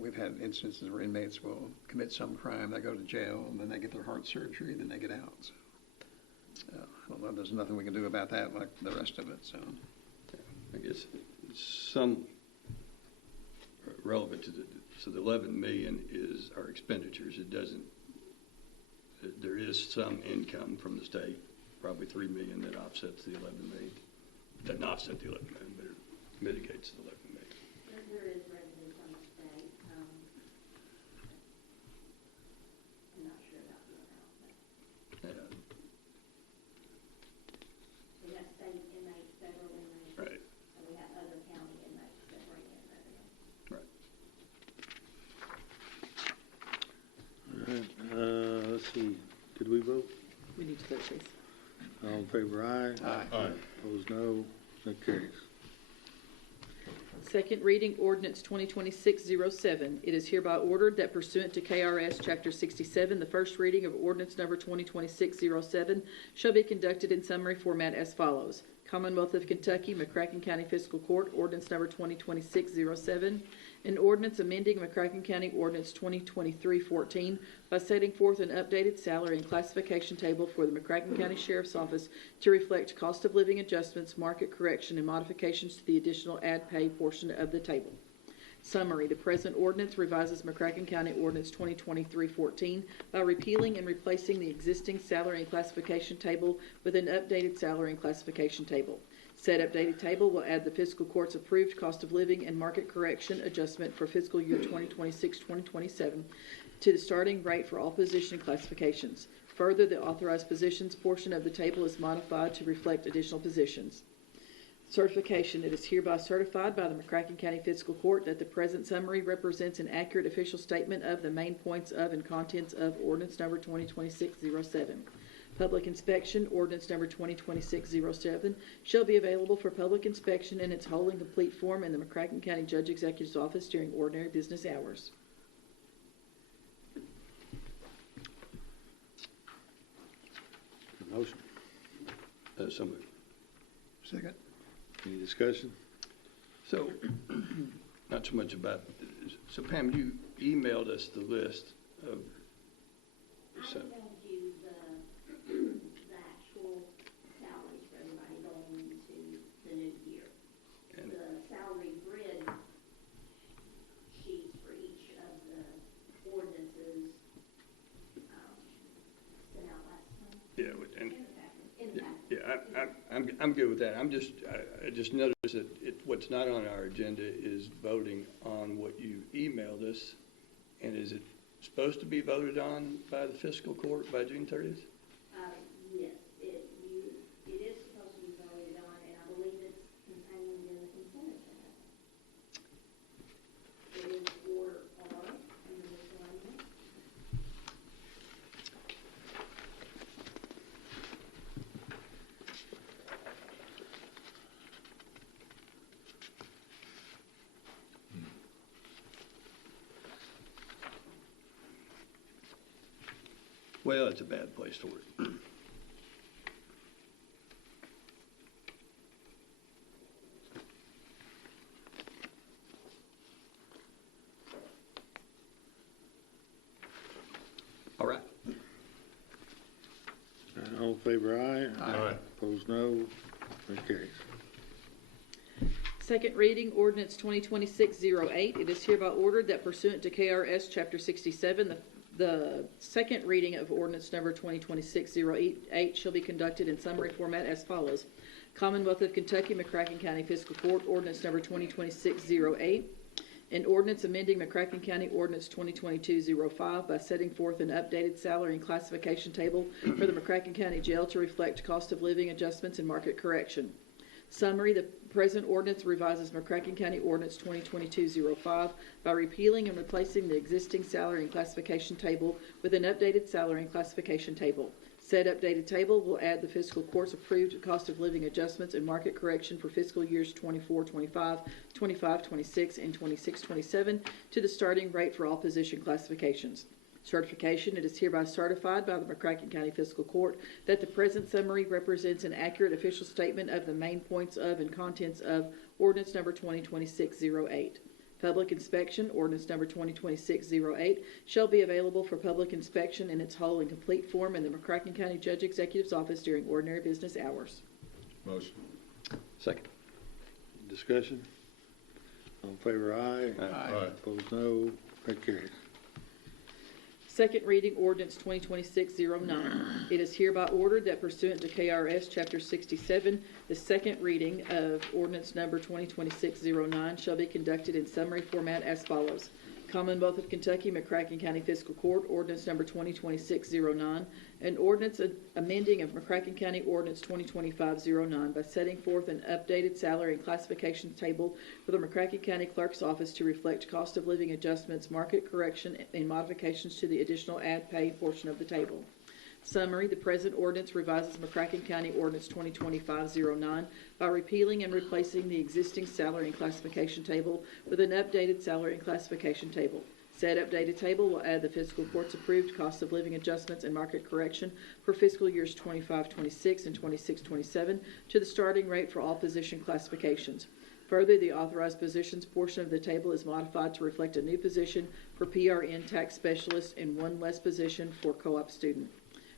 we've had instances where inmates will commit some crime, they go to jail, and then they get their heart surgery, and then they get out. So, I don't know, there's nothing we can do about that like the rest of it. So, I guess some relevant to so the 11 million is our expenditures. It doesn't, there is some income from the state, probably 3 million that offsets the 11 million. Doesn't offset the 11 million, but it mitigates the 11 million. There is revenue from the state. I'm not sure about the amount, but we have state inmates, federal inmates, Right. and we have other county inmates that bring in revenue. Right. All right, let's see, did we vote? We need to vote, please. All in favor, aye. Aye. Opposed, no. That carries. Second reading ordinance 2026-07. It is hereby ordered that pursuant to KRS Chapter 67, the first reading of ordinance number 2026-07 shall be conducted in summary format as follows. Commonwealth of Kentucky, McCracken County Fiscal Court, ordinance number 2026-07. An ordinance amending McCracken County Ordinance 2023-14 by setting forth an updated salary and classification table for the McCracken County Sheriff's Office to reflect cost of living adjustments, market correction, and modifications to the additional ad pay portion of the table. Summary. The present ordinance revises McCracken County Ordinance 2023-14 by repealing and replacing the existing salary and classification table with an updated salary and classification table. Said updated table will add the fiscal court's approved cost of living and market correction adjustment for fiscal year 2026-2027 to the starting rate for all position classifications. Further, the authorized positions portion of the table is modified to reflect additional positions. Certification. It is hereby certified by the McCracken County Fiscal Court that the present summary represents an accurate official statement of the main points of and contents of ordinance number 2026-07. Public inspection, ordinance number 2026-07, shall be available for public inspection in its whole and complete form in the McCracken County Judge Executive's office during ordinary business hours. Motion. So moved. second. Any discussion? So, not so much about, so Pam, you emailed us the list of, I so, emailed you the actual salaries for everybody going into the new year. and, The salary grid sheets for each of the ordinances, sent out last time. yeah, and, In the packet. yeah, I'm good with that. I just noticed that what's not on our agenda is voting on what you emailed us. And is it supposed to be voted on by the fiscal court by June 30th? Yes, it is supposed to be voted on, and I believe it's contained in the consent agenda. It is order R in the miscellaneous. Well, it's a bad place for it. All in favor, aye. Aye. Opposed, no. That carries. Second reading, ordinance 2026-08. It is hereby ordered that pursuant to KRS Chapter 67, the second reading of ordinance number 2026-08 shall be conducted in summary format as follows. Commonwealth of Kentucky, McCracken County Fiscal Court, ordinance number 2026-08. An ordinance amending McCracken County Ordinance 2022-05 by setting forth an updated salary and classification table for the McCracken County Jail to reflect cost of living adjustments and market correction. Summary, the present ordinance revises McCracken County Ordinance 2022-05 by repealing and replacing the existing salary and classification table with an updated salary and classification table. Said updated table will add the fiscal court's approved cost of living adjustments and market correction for fiscal years 24-25, 25-26, and 26-27 to the starting rate for all position classifications. Certification, it is hereby certified by the McCracken County Fiscal Court that the present summary represents an accurate official statement of the main points of and contents of ordinance number 2026-08. Public inspection, ordinance number 2026-08, shall be available for public inspection in its whole and complete form in the McCracken County Judge Executive's office during ordinary business hours. Motion. Second. Discussion? All in favor, aye. Aye. Opposed, no. That carries. Second reading, ordinance 2026-09. It is hereby ordered that pursuant to KRS Chapter 67, the second reading of ordinance number 2026-09 shall be conducted in summary format as follows. Commonwealth of Kentucky, McCracken County Fiscal Court, ordinance number 2026-09, an ordinance amending of McCracken County Ordinance 2025-09 by setting forth an updated salary and classification table for the McCracken County Clerk's Office to reflect cost of living adjustments, market correction, and modifications to the additional ad pay portion of the table. Summary, the present ordinance revises McCracken County Ordinance 2025-09 by repealing and replacing the existing salary and classification table with an updated salary and classification table. Said updated table will add the fiscal court's approved cost of living adjustments and market correction for fiscal years 25-26 and 26-27 to the starting rate for all position classifications. Further, the authorized positions portion of the table is modified to reflect a new position for PRN tax specialist and one less position for co-op student.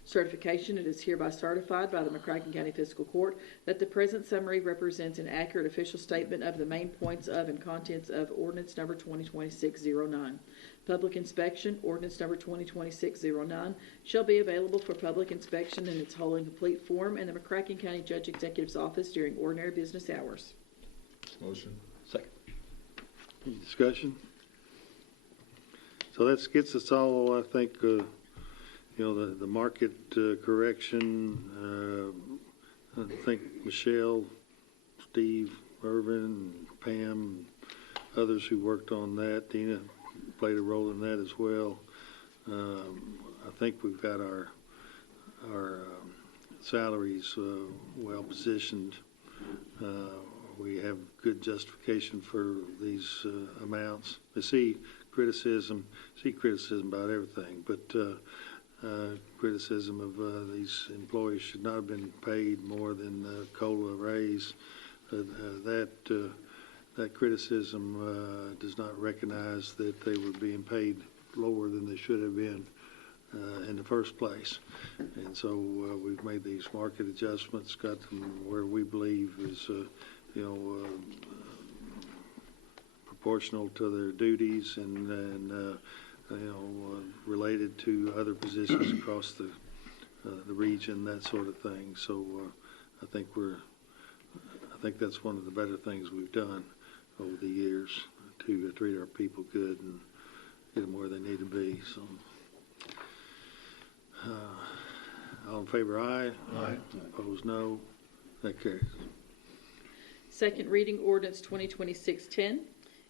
Certification, it is hereby certified by the McCracken County Fiscal Court that the present summary represents an accurate official statement of the main points of and contents of ordinance number 2026-09. Public inspection, ordinance number 2026-09, shall be available for public inspection in its whole and complete form in the McCracken County Judge Executive's office during ordinary business hours. Motion. Second. Any discussion? So that gets us all, I think, the market correction. I think Michelle, Steve, Irvin, Pam, others who worked on that. Dina played a role in that as well. I think we've got our salaries well positioned. We have good justification for these amounts. I see criticism about everything, but criticism of these employees should not have been paid more than COLA raise. That criticism does not recognize that they were being paid lower than they should have been in the first place. And so we've made these market adjustments, got them where we believe is proportional to their duties and related to other positions across the region, that sort of thing. So I think that's one of the better things we've done over the years to treat our people good and get them where they need to be. So all in favor, aye. Aye. Opposed, no. That carries. Second reading, ordinance 2026-10.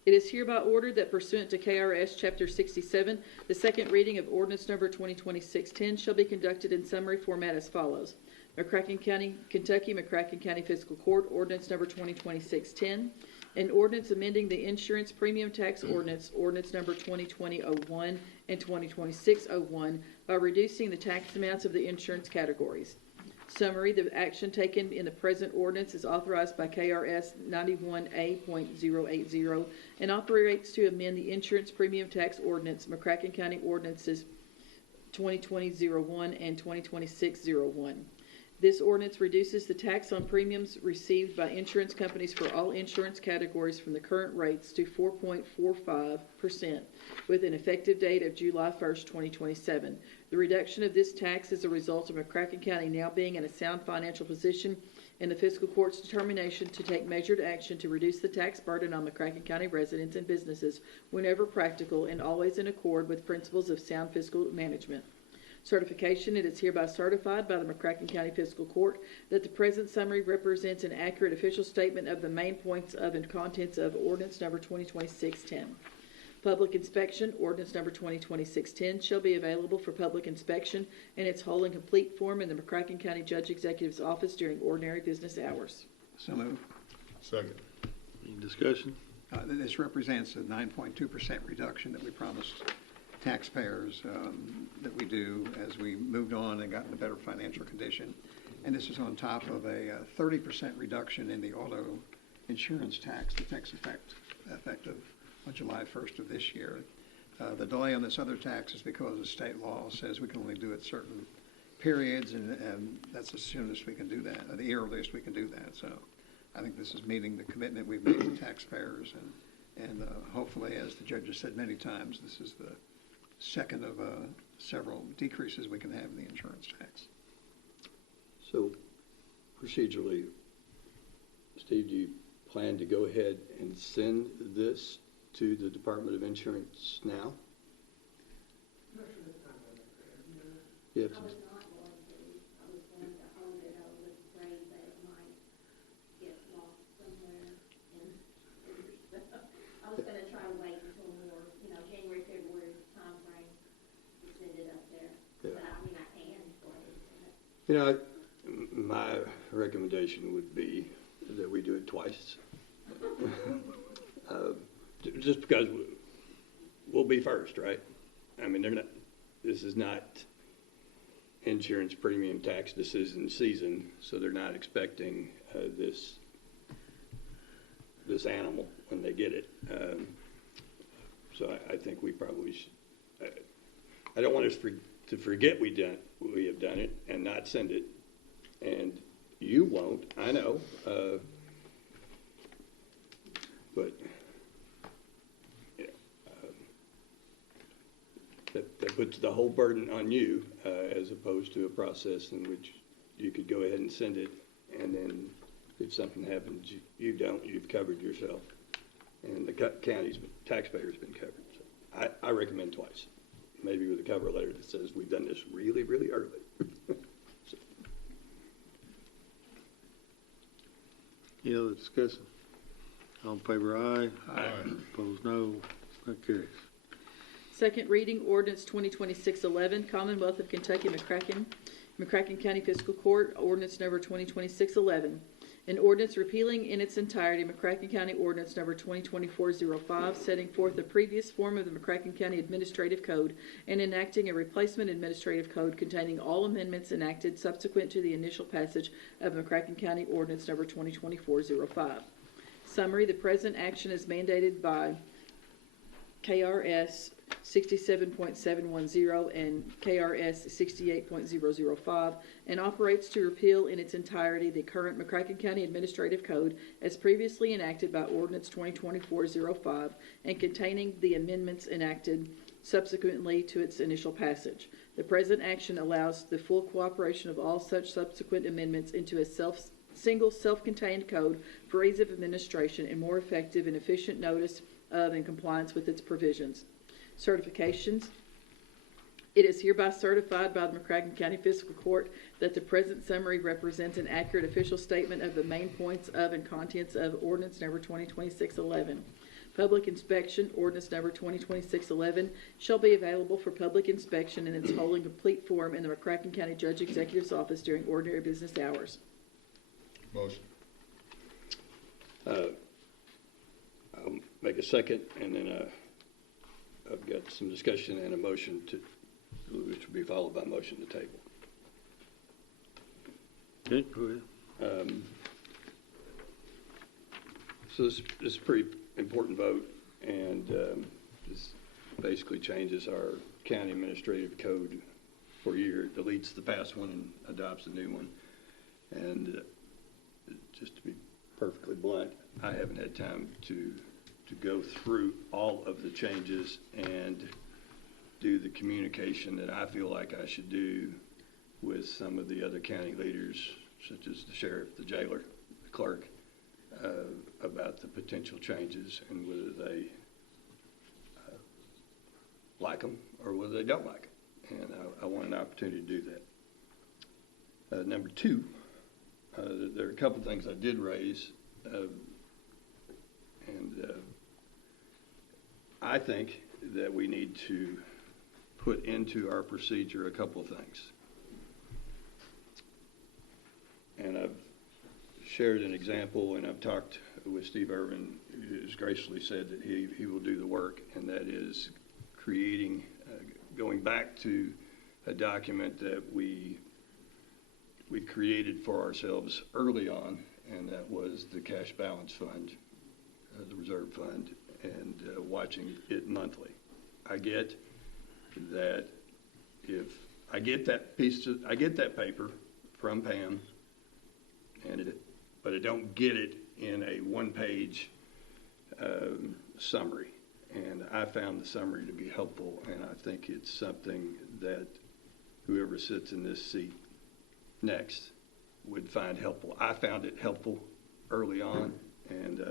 It is hereby ordered that pursuant to KRS Chapter 67, the second reading of ordinance number 2026-10 shall be conducted in summary format as follows. McCracken County, Kentucky, McCracken County Fiscal Court, ordinance number 2026-10. An ordinance amending the insurance premium tax ordinance, ordinance number 2020-01 and 2026-01 by reducing the tax amounts of the insurance categories. Summary, the action taken in the present ordinance is authorized by KRS 91A.080 and operates to amend the insurance premium tax ordinance, McCracken County Ordinances 2020-01 and 2026-01. This ordinance reduces the tax on premiums received by insurance companies for all insurance categories from the current rates to 4.45% with an effective date of July 1st, 2027. The reduction of this tax is a result of McCracken County now being in a sound financial position and the fiscal court's determination to take measured action to reduce the tax burden on McCracken County residents and businesses whenever practical and always in accord with principles of sound fiscal management. Certification: it is hereby certified by the McCracken County Fiscal Court that the present summary represents an accurate official statement of the main points of and contents of ordinance number 2026-10. Public inspection: ordinance number 2026-10 shall be available for public inspection in its whole and complete form in the McCracken County Judge Executive's office during ordinary business hours. So moved. Second. Any discussion? This represents a 9.2% reduction that we promised taxpayers that we do as we moved on and got in a better financial condition. And this is on top of a 30% reduction in the auto insurance tax that takes effective on July 1st of this year. The delay on this other tax is because the state law says we can only do it certain periods, and that's the soonest we can do that, or the earliest we can do that. So I think this is meeting the commitment we've made to taxpayers, and hopefully, as the judge has said many times, this is the second of several decreases we can have in the insurance tax. So procedurally, Steve, do you plan to go ahead and send this to the Department of Insurance now? You have I to, was not going to. I was going to hold it. I was afraid that it might get lost somewhere. I was going to try to wait until more, January, February timeframe to send it up there. Yeah. But I mean, I can go ahead and send it. my recommendation would be that we do it twice. Just because we'll be first, right? I mean, this is not insurance premium tax decision season, so they're not expecting this animal when they get it. So I think we probably should. I don't want us to forget we have done it and not send it, and you won't. I know, but. That puts the whole burden on you, as opposed to a process in which you could go ahead and send it, and then if something happens, you've covered yourself, and the county's taxpayer's been covered. So I recommend twice, maybe with a cover letter that says we've done this really, really early. So. Any other discussion? All in favor, aye. Aye. Opposed, no. That carries. Second reading, ordinance 2026-11, Commonwealth of Kentucky, McCracken County Fiscal Court, ordinance number 2026-11. An ordinance repealing in its entirety McCracken County ordinance number 2024-05, setting forth the previous form of the McCracken County Administrative Code and enacting a replacement administrative code containing all amendments enacted subsequent to the initial passage of McCracken County ordinance number 2024-05. Summary: the present action is mandated by KRS 67.710 and KRS 68.005 and operates to repeal in its entirety the current McCracken County Administrative Code as previously enacted by Ordinance 2024-05 and containing the amendments enacted subsequently to its initial passage. The present action allows the full cooperation of all such subsequent amendments into a single self-contained code for ease of administration and more effective and efficient notice of and compliance with its provisions. Certifications: it is hereby certified by the McCracken County Fiscal Court that the present summary represents an accurate official statement of the main points of and contents of ordinance number 2026-11. Public inspection: ordinance number 2026-11 shall be available for public inspection in its whole and complete form in the McCracken County Judge Executive's office during ordinary business hours. Motion. I'll make a second, and then I've got some discussion and a motion which will be followed by a motion to table. Okay, go ahead. So this is a pretty important vote, and this basically changes our county administrative code for a year, deletes the past one and adopts a new one. And just to be perfectly blunt, I haven't had time to go through all of the changes and do the communication that I feel like I should do with some of the other county leaders, such as the sheriff, the jailer, the clerk, about the potential changes and whether they like them or whether they don't like them. And I want an opportunity to do that. Number two, there are a couple of things I did raise, and I think that we need to put into our procedure a couple of things. And I've shared an example, and I've talked with Steve Irvin, who has graciously said that he will do the work, and that is creating, going back to a document that we created for ourselves early on, and that was the cash balance fund, the reserve fund, and watching it monthly. I get that if I get that paper from Pam, but I don't get it in a one-page summary. And I found the summary to be helpful, and I think it's something that whoever sits in this seat next would find helpful. I found it helpful early on, and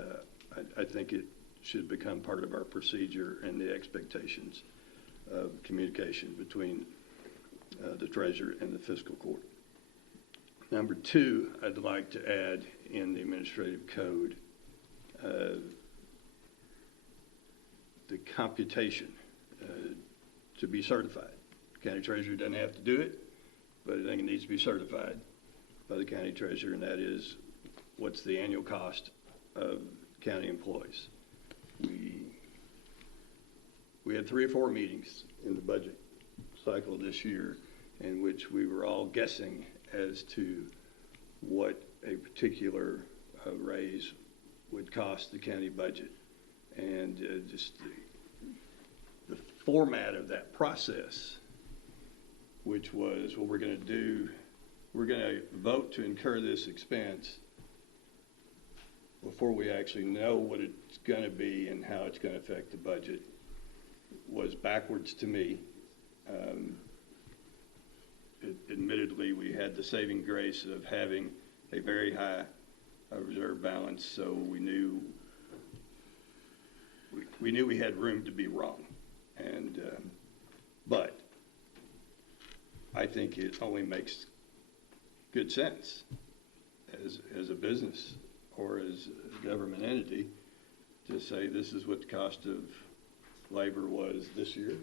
I think it should become part of our procedure and the expectations of communication between the treasurer and the fiscal court. Number two, I'd like to add in the administrative code the computation to be certified. The county treasurer doesn't have to do it, but I think it needs to be certified by the county treasurer, and that is what's the annual cost of county employees. We had 3 or 4 meetings in the budget cycle this year in which we were all guessing as to what a particular raise would cost the county budget. And just the format of that process, which was, well, we're going to vote to incur this expense before we actually know what it's going to be and how it's going to affect the budget, was backwards to me. Admittedly, we had the saving grace of having a very high reserve balance, so we knew we had room to be wrong. And but I think it only makes good sense as a business or as a government entity to say this is what the cost of labor was this year.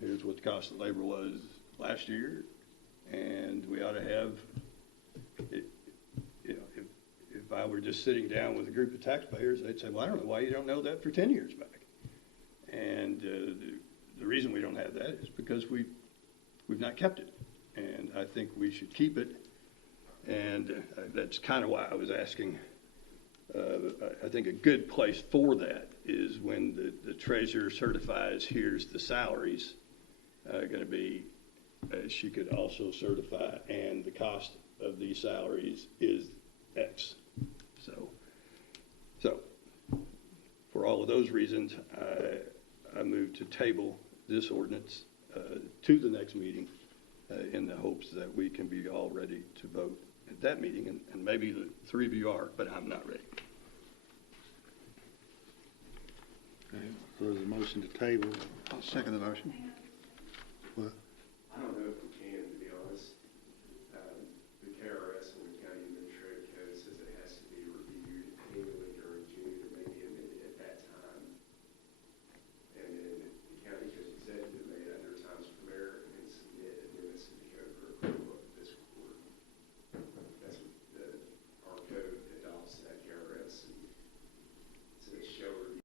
Here's what the cost of labor was last year, and we ought to have it. You know, if I were just sitting down with a group of taxpayers, they'd say, well, I don't know why you don't know that for 10 years back. And the reason we don't have that is because we've not kept it, and I think we should keep it. And that's kind of why I was asking. I think a good place for that is when the treasurer certifies, here's the salaries going to be, she could also certify, and the cost of these salaries is X. So for all of those reasons, I move to table this ordinance to the next meeting in the hopes that we can be all ready to vote at that meeting, and maybe the 3 of you are, but I'm not ready. Okay, there's a motion to table. I'll second the motion. What? I don't know if we can, to be honest. The KRS and the county administrative code says it has to be reviewed annually during June or maybe amended at that time. And then the county judge executive may at other times for merit and submit amendments to the code for approval of the fiscal court. That's what our code adopts that KRS, and so it shall review.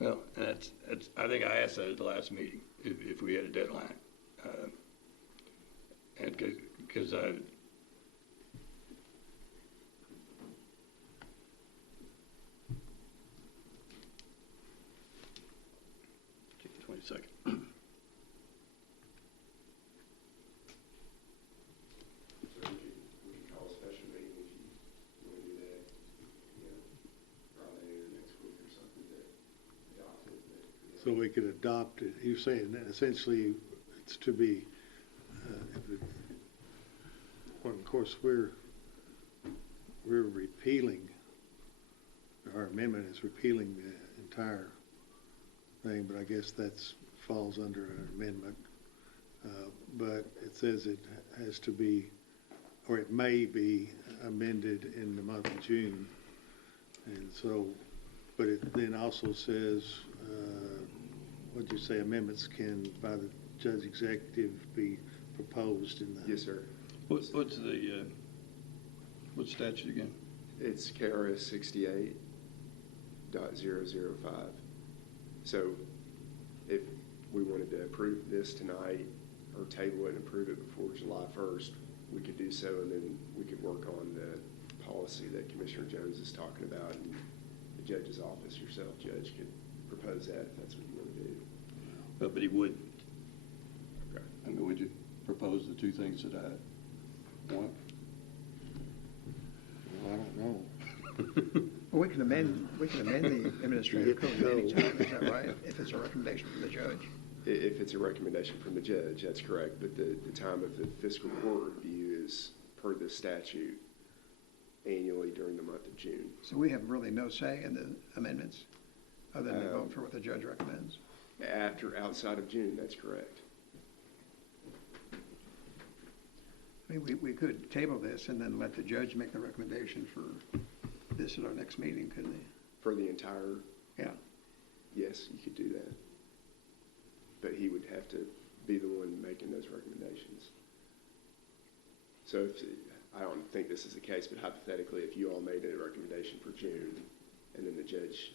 Well, that's I think I asked that at the last meeting, if we had a deadline. And because Second. So we can call a special meeting if you want to do that, you know, Friday or next week or something to adopt it. But, yeah. So we could adopt it. You're saying that essentially it's to be, if it, well, of course, we're repealing, our amendment is repealing the entire thing, but I guess that's falls under an amendment. But it says it has to be, or it may be amended in the month of June. And so, but it then also says, what'd you say, amendments can, by the judge executive, be proposed in the. Yes, sir. What's the what's statute again? It's KRS 68.005. So if we wanted to approve this tonight or table it and approve it before July 1st, we could do so, and then we could work on the policy that Commissioner Jones is talking about, and the judge's office, yourself, Judge, could propose that if that's what you want to do. But he would. Okay. I mean, would you propose the two things that I want? Well, I don't know. Well, we can amend the administrative code at any time, is that right? If it's a recommendation from the judge. If it's a recommendation from the judge, that's correct, but the time of the fiscal court review is per the statute annually during the month of June. So we have really no say in the amendments, other than to vote for what the judge recommends. Outside of June, that's correct. I mean, we could table this and then let the judge make the recommendation for this at our next meeting, couldn't we? For the entire, Yeah. yes, you could do that. But he would have to be the one making those recommendations. So I don't think this is the case, but hypothetically, if you all made a recommendation for June and then the judge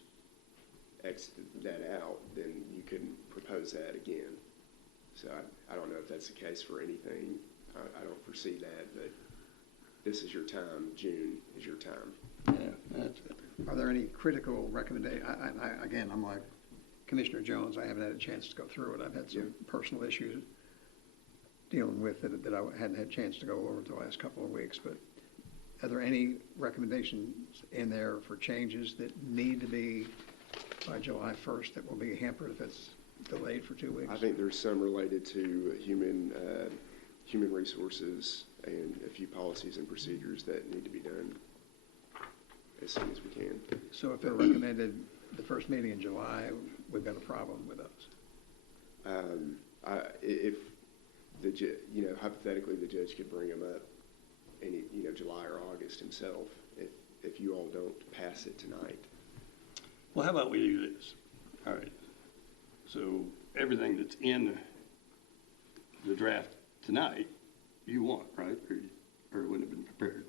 exited that out, then you couldn't propose that again. So I don't know if that's the case for anything. I don't foresee that, but this is your time. June is your time. Yeah, that's it. Are there any critical recommendations? Again, I'm like Commissioner Jones. I haven't had a chance to go through it. I've had some personal issues dealing with it that I hadn't had a chance to go over the last couple of weeks. But are there any recommendations in there for changes that need to be by July 1st that will be hampered if it's delayed for 2 weeks? I think there's some related to human resources and a few policies and procedures that need to be done as soon as we can. So if they're recommended the first meeting in July, we've got a problem with those. If hypothetically, the judge could bring them up any, July or August himself if you all don't pass it tonight. Well, how about we do this? All right. So everything that's in the draft tonight, you want, right? Or it wouldn't have been prepared.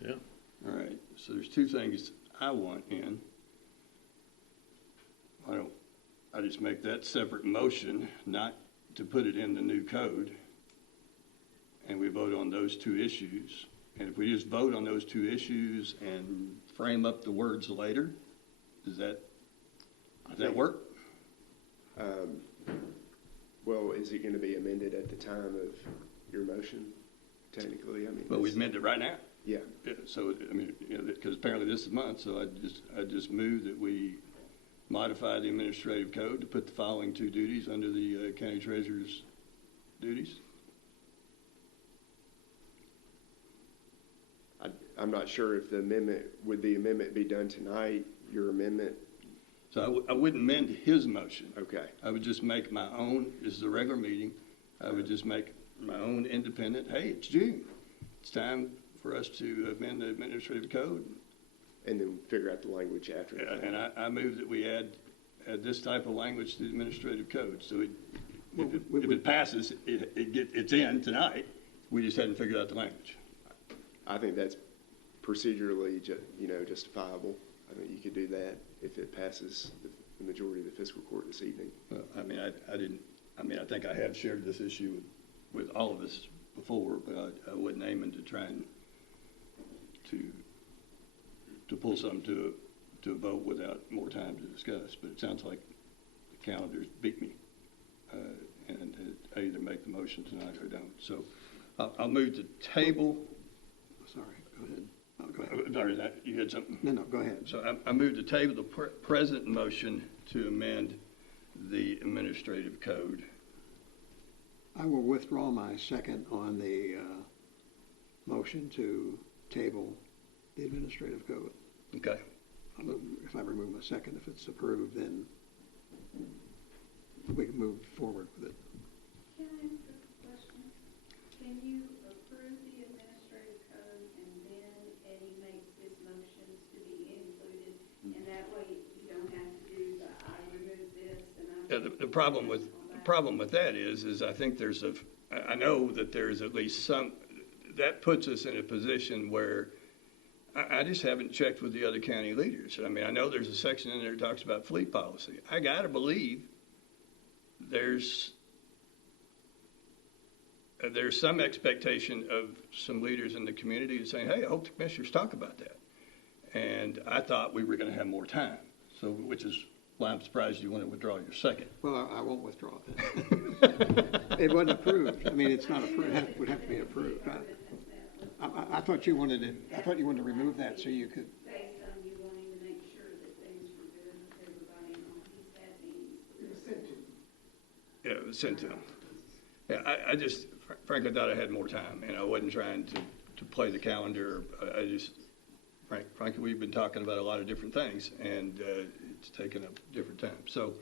Yeah. All right. So there's two things I want in. Why don't I just make that separate motion, not to put it in the new code, and we vote on those two issues. And if we just vote on those two issues and frame up the words later, does that work? Well, is it going to be amended at the time of your motion, technically? I mean, But we amend it right now. Yeah. So, I mean, because apparently this is month, so I just move that we modify the administrative code to put the following two duties under the county treasurer's duties. I'm not sure if would the amendment be done tonight, your amendment? So I wouldn't amend his motion. Okay. I would just make my own, this is a regular meeting, I would just make my own independent, hey, it's June. It's time for us to amend the administrative code. And then figure out the language after that. And I move that we add this type of language to the administrative code. So if it passes, it's in tonight. We just hadn't figured out the language. I think that's procedurally, justifiable. I think you could do that if it passes the majority of the fiscal court this evening. Well, I mean, I think I have shared this issue with all of us before, but I wasn't aiming to try and to pull something to a vote without more time to discuss. But it sounds like the calendar's beat me. motion tonight or don't. So I'll move to table. Sorry, go ahead. Oh, go ahead. Sorry, you had something? No, go ahead. So I move to table the present motion to amend the administrative code. I will withdraw my second on the motion to table the administrative code. Okay. If I remove my second, if it's approved, then we can move forward with it. Can I ask a question? Can you approve the administrative code and then Eddie makes his motions to be included? And that way you don't have to do the I remove this and I. Yeah, the problem with that is I think I know that there's at least some, that puts us in a position where I just haven't checked with the other county leaders. I mean, I know there's a section in there that talks about fleet policy. I gotta believe there's some expectation of some leaders in the community saying, hey, I hope the commissioners talk about that. And I thought we were gonna have more time, so, which is why I'm surprised you want to withdraw your second. Well, I won't withdraw it. It wasn't approved. I mean, it's not approved. It would have to be approved. I thought you wanted it. I thought you wanted to remove that so you could. Based on you wanting to make sure that things were good with everybody and all he's had meetings. It was sent to you. Yeah, it was sent to them. Yeah, I just, frankly, thought I had more time, and I wasn't trying to play the calendar. I just, frankly, we've been talking about a lot of different things, and it's taken up different time. So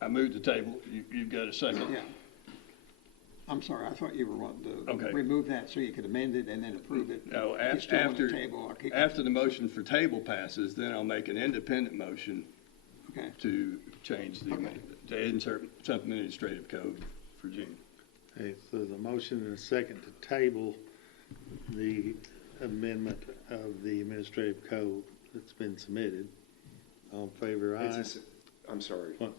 I moved the table. You've got a second? Yeah. I'm sorry. I thought you were wanting to Okay. remove that so you could amend it and then approve it. No, You still want to table. I'll keep- after the motion for table passes, then I'll make an independent motion Okay. to change the, to insert something in the administrative code for June. Okay, so the motion and a second to table the amendment of the administrative code that's been submitted. All in favor, aye? I'm sorry. What?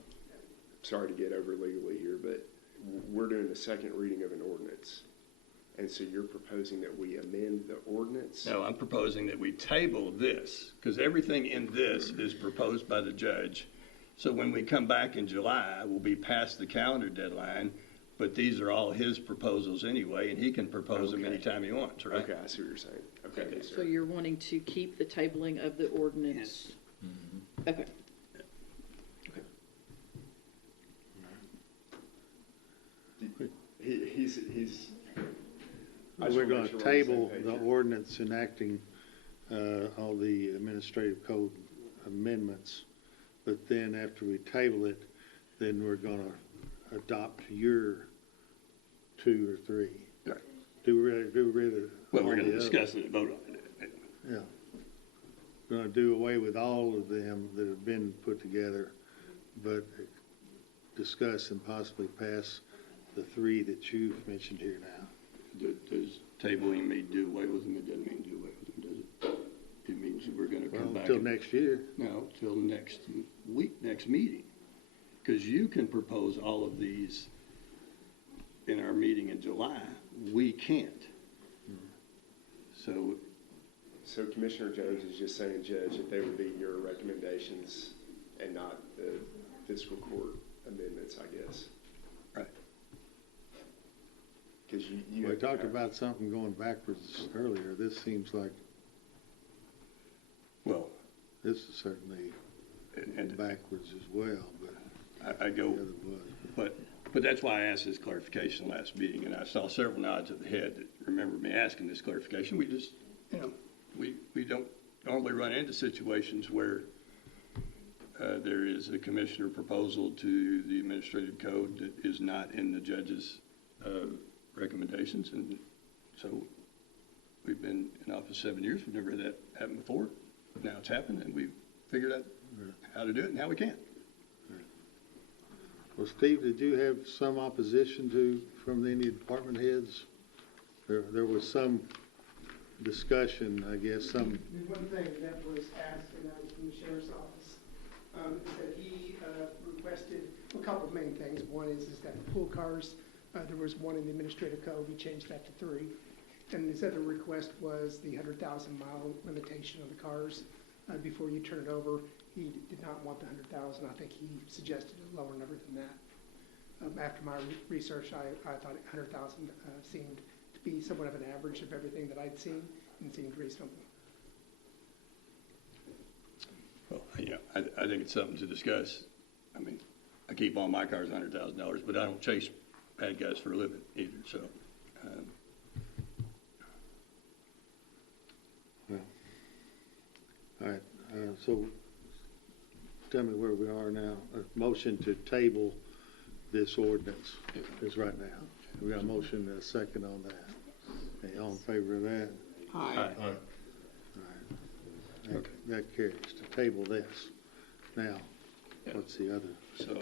Sorry to get over legally here, but we're doing a second reading of an ordinance. And so you're proposing that we amend the ordinance? No, I'm proposing that we table this, because everything in this is proposed by the judge. So when we come back in July, we'll be past the calendar deadline, but these are all his proposals anyway, and he can propose them anytime he wants, right? Okay, I see what you're saying. Okay, yes, So sir. you're wanting to keep the tabling of the ordinance? Okay. He's. I just We're wanna going make to sure we're on the same table page the here. ordinance enacting all the administrative code amendments, but then after we table it, then we're going to adopt your 2 or 3. Right. Do rid of Well, all we're going the to others. discuss it and vote on it. Yeah. We're going to do away with all of them that have been put together, but discuss and possibly pass the 3 that you've mentioned here now. Does tabling mean do away with them? It doesn't mean do away with them, does it? It means that we're going to come Well, back. until next year. No, till next week, next meeting. Because you can propose all of these in our meeting in July. We can't. So, So Commissioner Jones is just saying, Judge, that they would be your recommendations and not the fiscal court amendments, I guess. right. Because you. We talked about something going backwards earlier. This seems like Well, this is certainly and backwards as well, but I go, the other was. but that's why I asked this clarification last meeting, and I saw several nods of the head that remember me asking this clarification. We just, we don't normally run into situations where there is a commissioner proposal to the administrative code that is not in the judge's recommendations, and so we've been in office 7 years. We've never had that happen before. Now it's happened, and we've figured out how to do it and how we can. Well, Steve, did you have some opposition from any department heads? There was some discussion, I guess, some. The one thing that was asked, and that was from the sheriff's office, is that he requested a couple of main things. One is that the pool cars, there was one in the administrative code, we changed that to 3. And his other request was the 100,000-mile limitation on the cars before you turn it over. He did not want the 100,000. I think he suggested a lower number than that. After my research, I thought 100,000 seemed to be somewhat of an average of everything that I'd seen and seemed reasonable. Well, yeah, I think it's something to discuss. I mean, I keep all my cars $100,000, but I don't chase bad guys for a living either, so. Well, all right, so tell me where we are now. A motion to table this ordinance is right now. We got a motion and a second on that. Okay, all in favor of that? Aye. All right. That carries to table this. Now, what's the other? So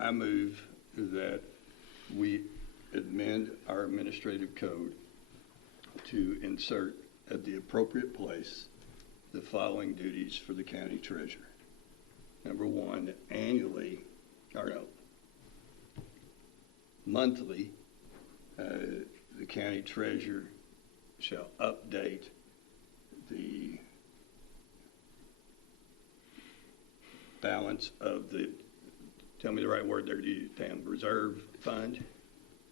I move that we amend our administrative code to insert at the appropriate place the following duties for the county treasurer. Number one, annually, or no, monthly, the county treasurer shall update the balance of the, tell me the right word there, Tam, reserve fund,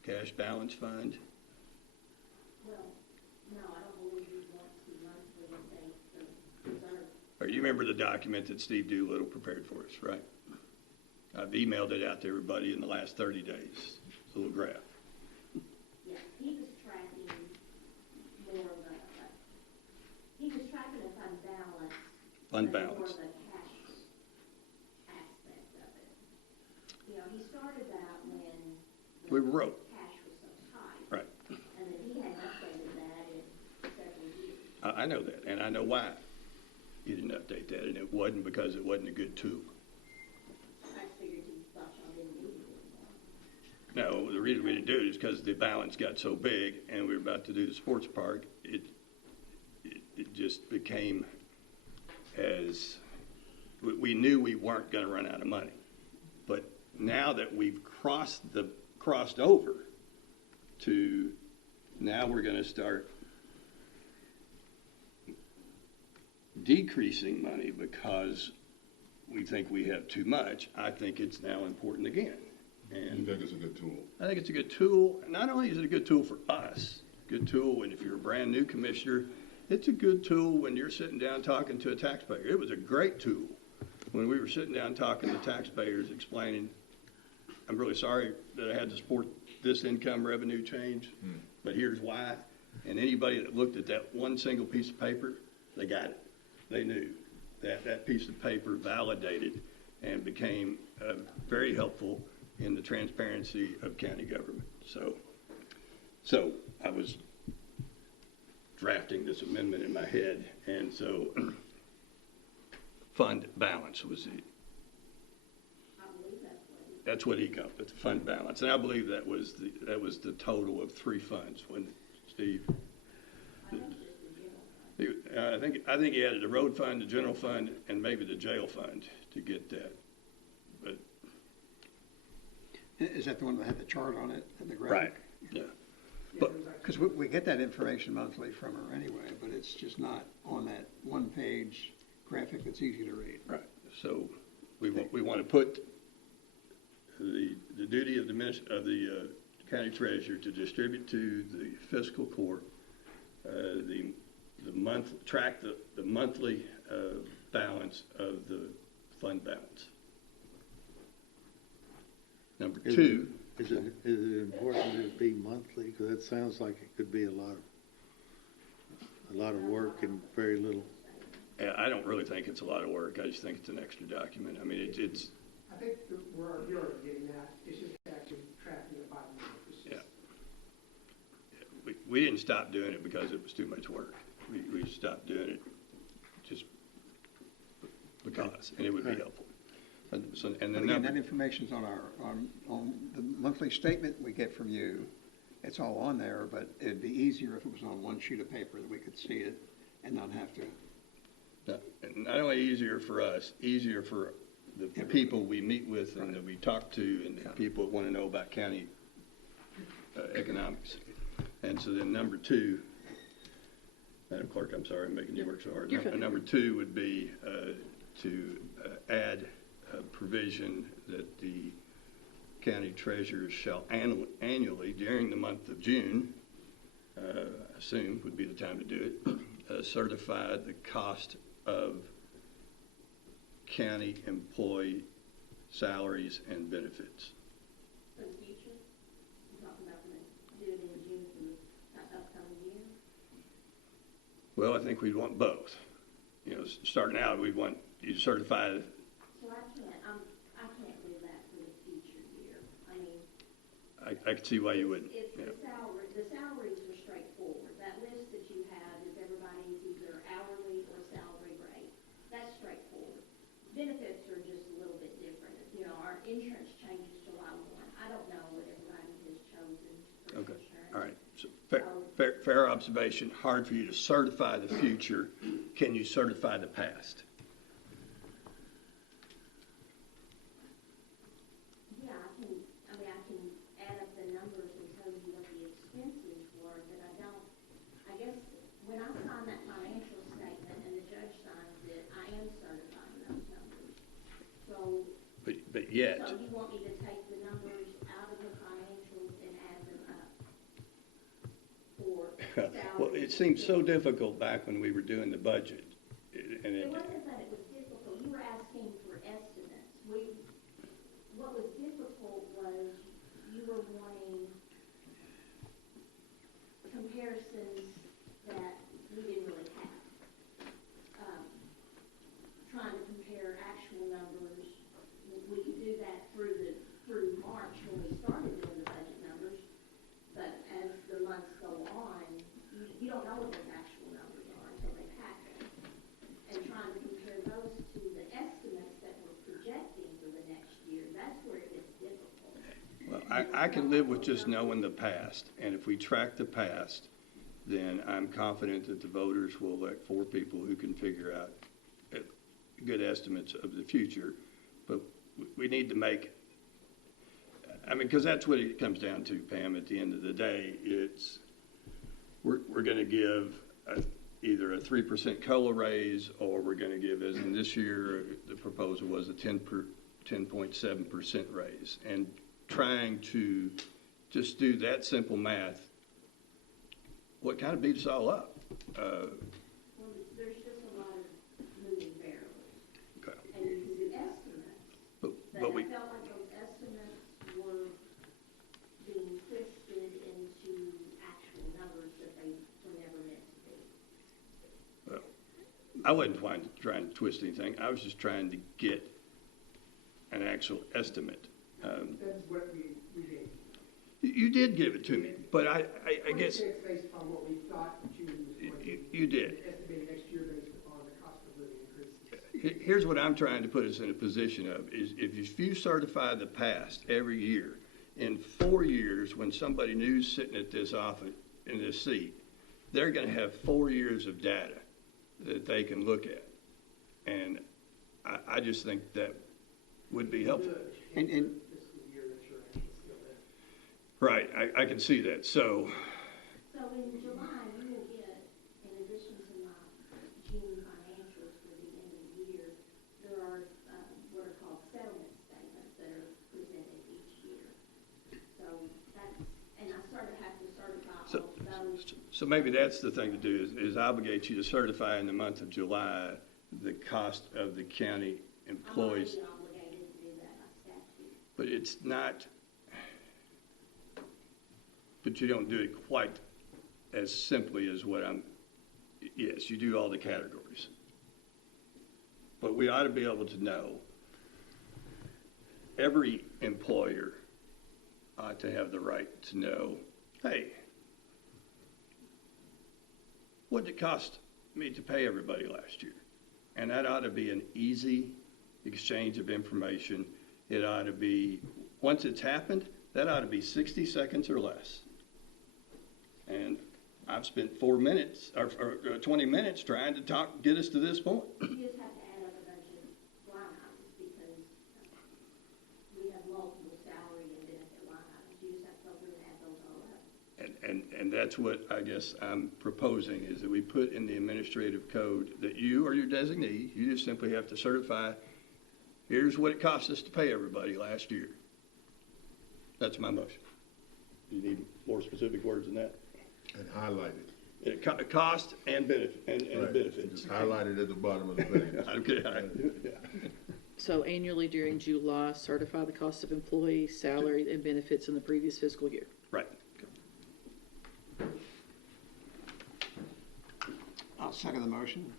cash balance fund? Well, no, I don't believe you want to monthly update the reserve. Or you remember the document that Steve Doolittle prepared for us, right? I've emailed it out to everybody in the last 30 days. It's a little graph. Yeah, he was tracking more of the, he was tracking the fund balance. Fund but balance. More of the cash aspect of it. You know, he started that when the We wrote. cash was so high. Right. And then he had updated that in several years. I know that, and I know why you didn't update that, and it wasn't because it wasn't a good tool. I figured he thought y'all didn't need it anymore. No, the reason we didn't do it is because the balance got so big, and we were about to do the sports park. It just became as we knew we weren't going to run out of money, but now that we've crossed over to now we're going to start decreasing money because we think we have too much. I think it's now important again. And You think it's a good tool? I think it's a good tool. Not only is it a good tool for us, good tool when if you're a brand new commissioner, it's a good tool when you're sitting down talking to a taxpayer. It was a great tool when we were sitting down talking to taxpayers explaining, I'm really sorry that I had to support this income revenue change, but here's why. And anybody that looked at that one single piece of paper, they got it. They knew that that piece of paper validated and became very helpful in the transparency of county government. So I was drafting this amendment in my head, and so fund balance was the, I believe that's what he got, but the fund balance, and I believe that was the total of 3 funds when Steve. I think he added the road fund, the general fund, and maybe the jail fund to get that. But Is that the one that had the chart on it and the graphic? right, yeah. But Because we get that information monthly from her anyway, but it's just not on that one-page graphic that's easy to read. right, so we want to put the duty of the county treasurer to distribute to the fiscal court track the monthly balance of the fund balance. Number two. Is it important that it be monthly? Because that sounds like it could be a lot of work and very little. Yeah, I don't really think it's a lot of work. I just think it's an extra document. I mean, it's. I think where you're getting at is just actually tracking it by month. Yeah. We didn't stop doing it because it was too much work. We stopped doing it just because, and it would be helpful. And But then again, that information's on on the monthly statement we get from you. It's all on there, but it'd be easier if it was on one sheet of paper that we could see it and not have to. not only easier for us, easier for the people we meet with and that we talk to and the people that want to know about county economics. And so then number two, Madam Clerk, I'm sorry I'm making you work so hard. You're fine. Number two would be to add a provision that the county treasurer shall annually during the month of June, I assume would be the time to do it, certify the cost of county employee salaries and benefits. For the future, you're talking about when they do it in June for the upcoming year? Well, I think we'd want both. You know, starting out, we'd want you to certify. So I can't do that for the future year. I mean. I can see why you wouldn't. It's Yeah. the salaries are straightforward. That list that you have is everybody's either hourly or salary rate. That's straightforward. Benefits are just a little bit different. You know, our insurance changes July 1. I don't know what everybody has chosen for Okay. insurance. All right. So fair observation. Hard for you to certify the future. Can you certify the past? Yeah, I can add up the numbers and tell you what the expenses were, but I guess when I sign that financial statement and the judge signs it, I am certifying those numbers. So, But yet, so you want me to take the numbers out of the financials and add them up? For well, it seemed so difficult back when we were doing the budget. And It wasn't that it was difficult. You were asking for estimates. What was difficult was you were wanting comparisons that we didn't really have. Trying to compare actual numbers. We could do that through March when we started doing the budget numbers. But as the months go on, you don't know what those actual numbers are until they've happened. And trying to compare those to the estimates that we're projecting for the next year, that's where it gets difficult. well, I can live with just knowing the past. And if we track the past, then I'm confident that the voters will elect 4 people who can figure out good estimates of the future. But we need to make, I mean, because that's what it comes down to, Pam, at the end of the day. It's, we're going to give either a 3% COLA raise, or we're going to give, as in this year, the proposal was a 10.7% raise. And trying to just do that simple math, what kind of beats us all up? Well, there's just a lot of moving variables. Okay. And you can do estimates, but I But we, felt like those estimates were being twisted into actual numbers that they were never meant to be. well, I wasn't trying to twist anything. I was just trying to get an actual estimate. That's what we gave. You did give it to me, but I guess 26 based upon what we thought June was going to be. you did. Estimated next year based upon the cost of living increases. Here's what I'm trying to put us in a position of, is if you certify the past every year, in 4 years, when somebody new's sitting at this office, in this seat, they're going to have 4 years of data that they can look at. And I just think that would be helpful. And Fiscal year that you're actually still in. Right, I can see that. So, So in July, you will get, in addition to my June financials for the end of the year, there are what are called settlement statements that are presented each year. So that's, and I have to certify So- all of those. so maybe that's the thing to do, is obligate you to certify in the month of July the cost of the county employees. I'm already obligated to do that by statute. But it's not, but you don't do it quite as simply as what yes, you do all the categories. But we ought to be able to know, every employer ought to have the right to know, hey, what did it cost me to pay everybody last year? And that ought to be an easy exchange of information. It ought to be, once it's happened, that ought to be 60 seconds or less. And I've spent 4 minutes or 20 minutes trying to get us to this point. You just have to add up a bunch of line items because we have multiple salary and benefit line items. You just have to go through and add those all up. And that's what I guess I'm proposing, is that we put in the administrative code that you or your designee, you just simply have to certify, here's what it cost us to pay everybody last year. That's my motion. You need more specific words than that? And highlight it. Yeah, cost and benefit, and Right. benefits. Just highlight it at the bottom of the page. Okay, all right. Yeah. So annually during July, certify the cost of employee salary and benefits in the previous fiscal year. Right. I'll second the motion.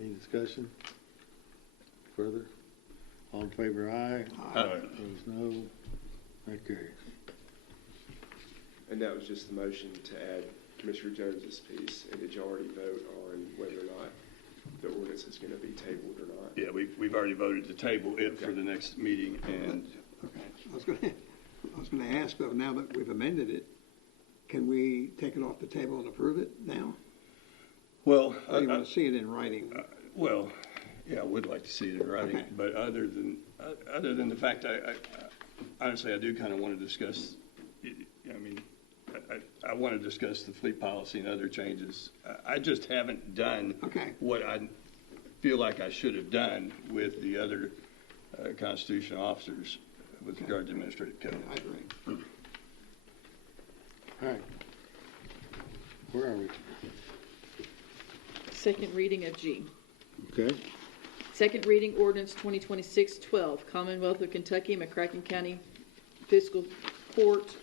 Any discussion further? All in favor, aye. Opposed, no. That carries. And that was just the motion to add Commissioner Jones's piece. And did you already vote on whether or not the ordinance is going to be tabled or not? Yeah, we've already voted to table it for the next meeting, and Okay. I was gonna ask, though, now that we've amended it, can we take it off the table and approve it now? well, Or do you want to see it in writing? well, yeah, I would like to see it in writing, Okay. but other than the fact, I honestly, I do kind of want to discuss, I mean, I want to discuss the fleet policy and other changes. I just haven't done Okay. what I feel like I should have done with the other constitutional officers with regard to administrative code. I agree. All right. Where are we? Second reading of G. Okay. Second reading ordinance 2026-12, Commonwealth of Kentucky, McCracken County Fiscal Court,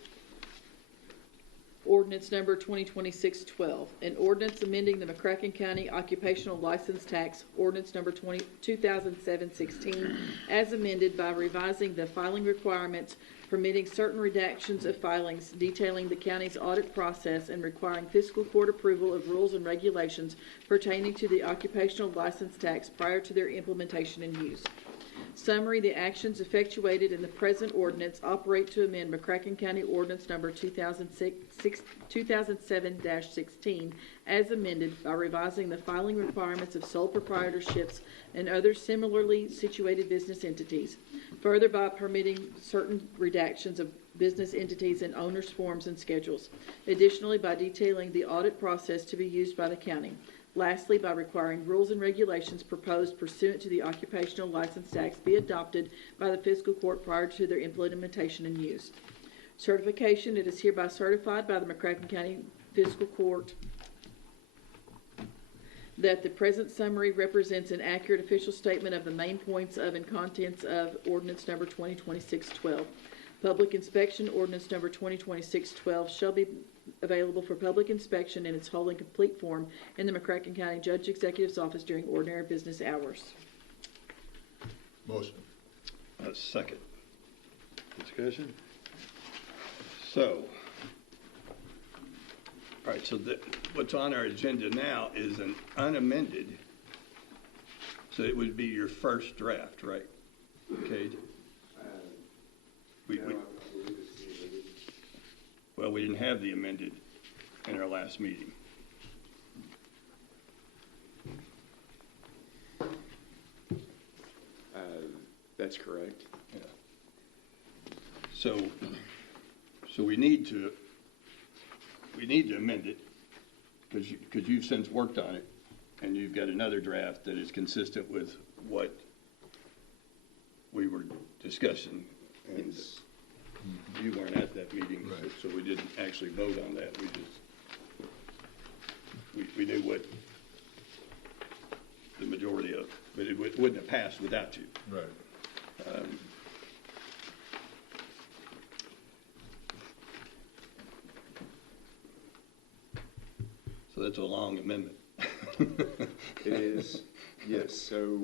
ordinance number 2026-12, an ordinance amending the McCracken County Occupational License Tax, ordinance number 2007-16, as amended by revising the filing requirements, permitting certain redactions of filings, detailing the county's audit process, and requiring fiscal court approval of rules and regulations pertaining to the occupational license tax prior to their implementation and use. Summary, the actions effectuated in the present ordinance operate to amend McCracken County Ordinance Number 2007-16 as amended by revising the filing requirements of sole proprietorships and other similarly situated business entities. Further, by permitting certain redactions of business entities in owners' forms and schedules. Additionally, by detailing the audit process to be used by the county. Lastly, by requiring rules and regulations proposed pursuant to the occupational license tax be adopted by the fiscal court prior to their implementation and use. Certification, it is hereby certified by the McCracken County Fiscal Court that the present summary represents an accurate official statement of the main points of and contents of ordinance number 2026-12. Public inspection, ordinance number 2026-12 shall be available for public inspection in its whole and complete form in the McCracken County Judge Executive's office during ordinary business hours. Motion. Second. Discussion? So, all right, so what's on our agenda now is an unamended, so it would be your first draft, right? Okay. No, I believe it's the amended. Well, we didn't have the amended in our last meeting. That's correct. Yeah. So we need to amend it because you've since worked on it and you've got another draft that is consistent with what we were discussing. And you weren't at that meeting, Right. so we didn't actually vote on that. We knew what the majority of, but it wouldn't have passed without you. Right. So that's a long amendment. It is, yes. So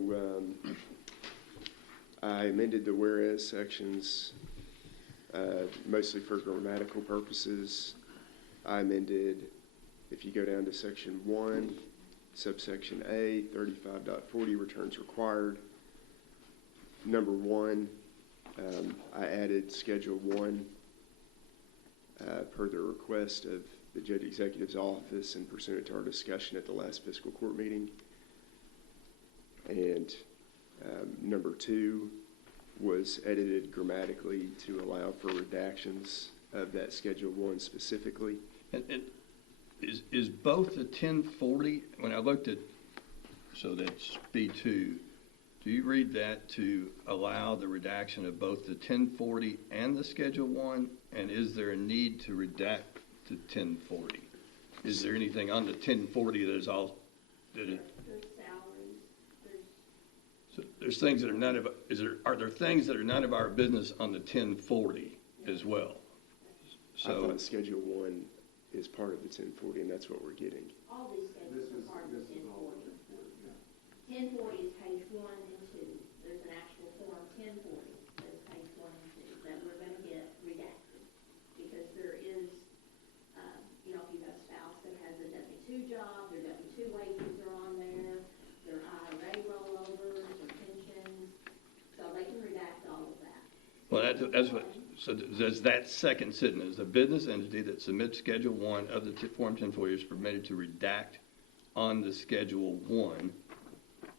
I amended the whereas sections mostly for grammatical purposes. I amended, if you go down to section 1, subsection A, 35.40 returns required. Number 1, I added Schedule 1 per the request of the Judge Executive's office and pursuant to our discussion at the last fiscal court meeting. And number 2 was edited grammatically to allow for redactions of that Schedule 1 specifically. And is both the 1040, when I looked at, so that's B2, Do you read that to allow the redaction of both the 1040 and the Schedule 1? And is there a need to redact the 1040? Is there anything on the 1040 that is all, that it, There's salaries, there's, so there's things that are none of, are there things that are none of our business on the 1040 as well? I So, thought Schedule 1 is part of the 1040, and that's what we're getting. all these schedules are part of the 1040. 1040 is page 1 and 2. There's an actual form 1040 that's page 1 and 2 that we're going to get redacted. Because there is, you know, if you have a spouse that has a W-2 job, their W-2 wages are on there, their IRA rollovers, their pensions, so they can redact all of that. well, that's what, so does that second sentence, the business entity that submits Schedule 1 of the Form 1040 is permitted to redact on the Schedule 1,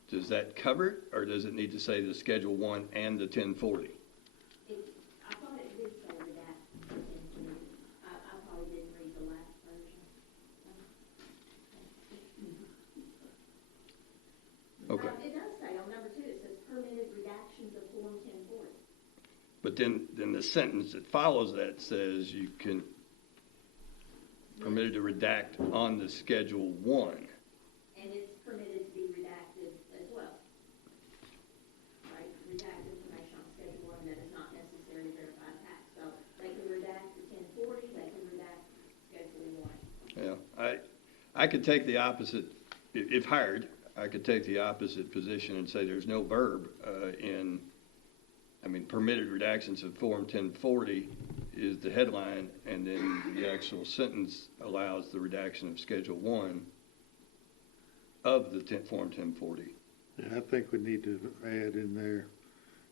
does that cover it, or does it need to say the Schedule 1 and the 1040? I thought it did say redact. I probably didn't read the last version. Okay. It does say on number 2, it says permitted redactions of Form 1040. But then the sentence that follows that says you can permitted to redact on the Schedule 1. And it's permitted to be redacted as well. Right? Redact information on Schedule 1 that is not necessary to verify tax. So they can redact the 1040, they can redact Schedule 1. Yeah, I could take the opposite, if hired, I could take the opposite position and say there's no verb permitted redactions of Form 1040 is the headline, and then the actual sentence allows the redaction of Schedule 1 of the Form 1040. And I think we need to add in there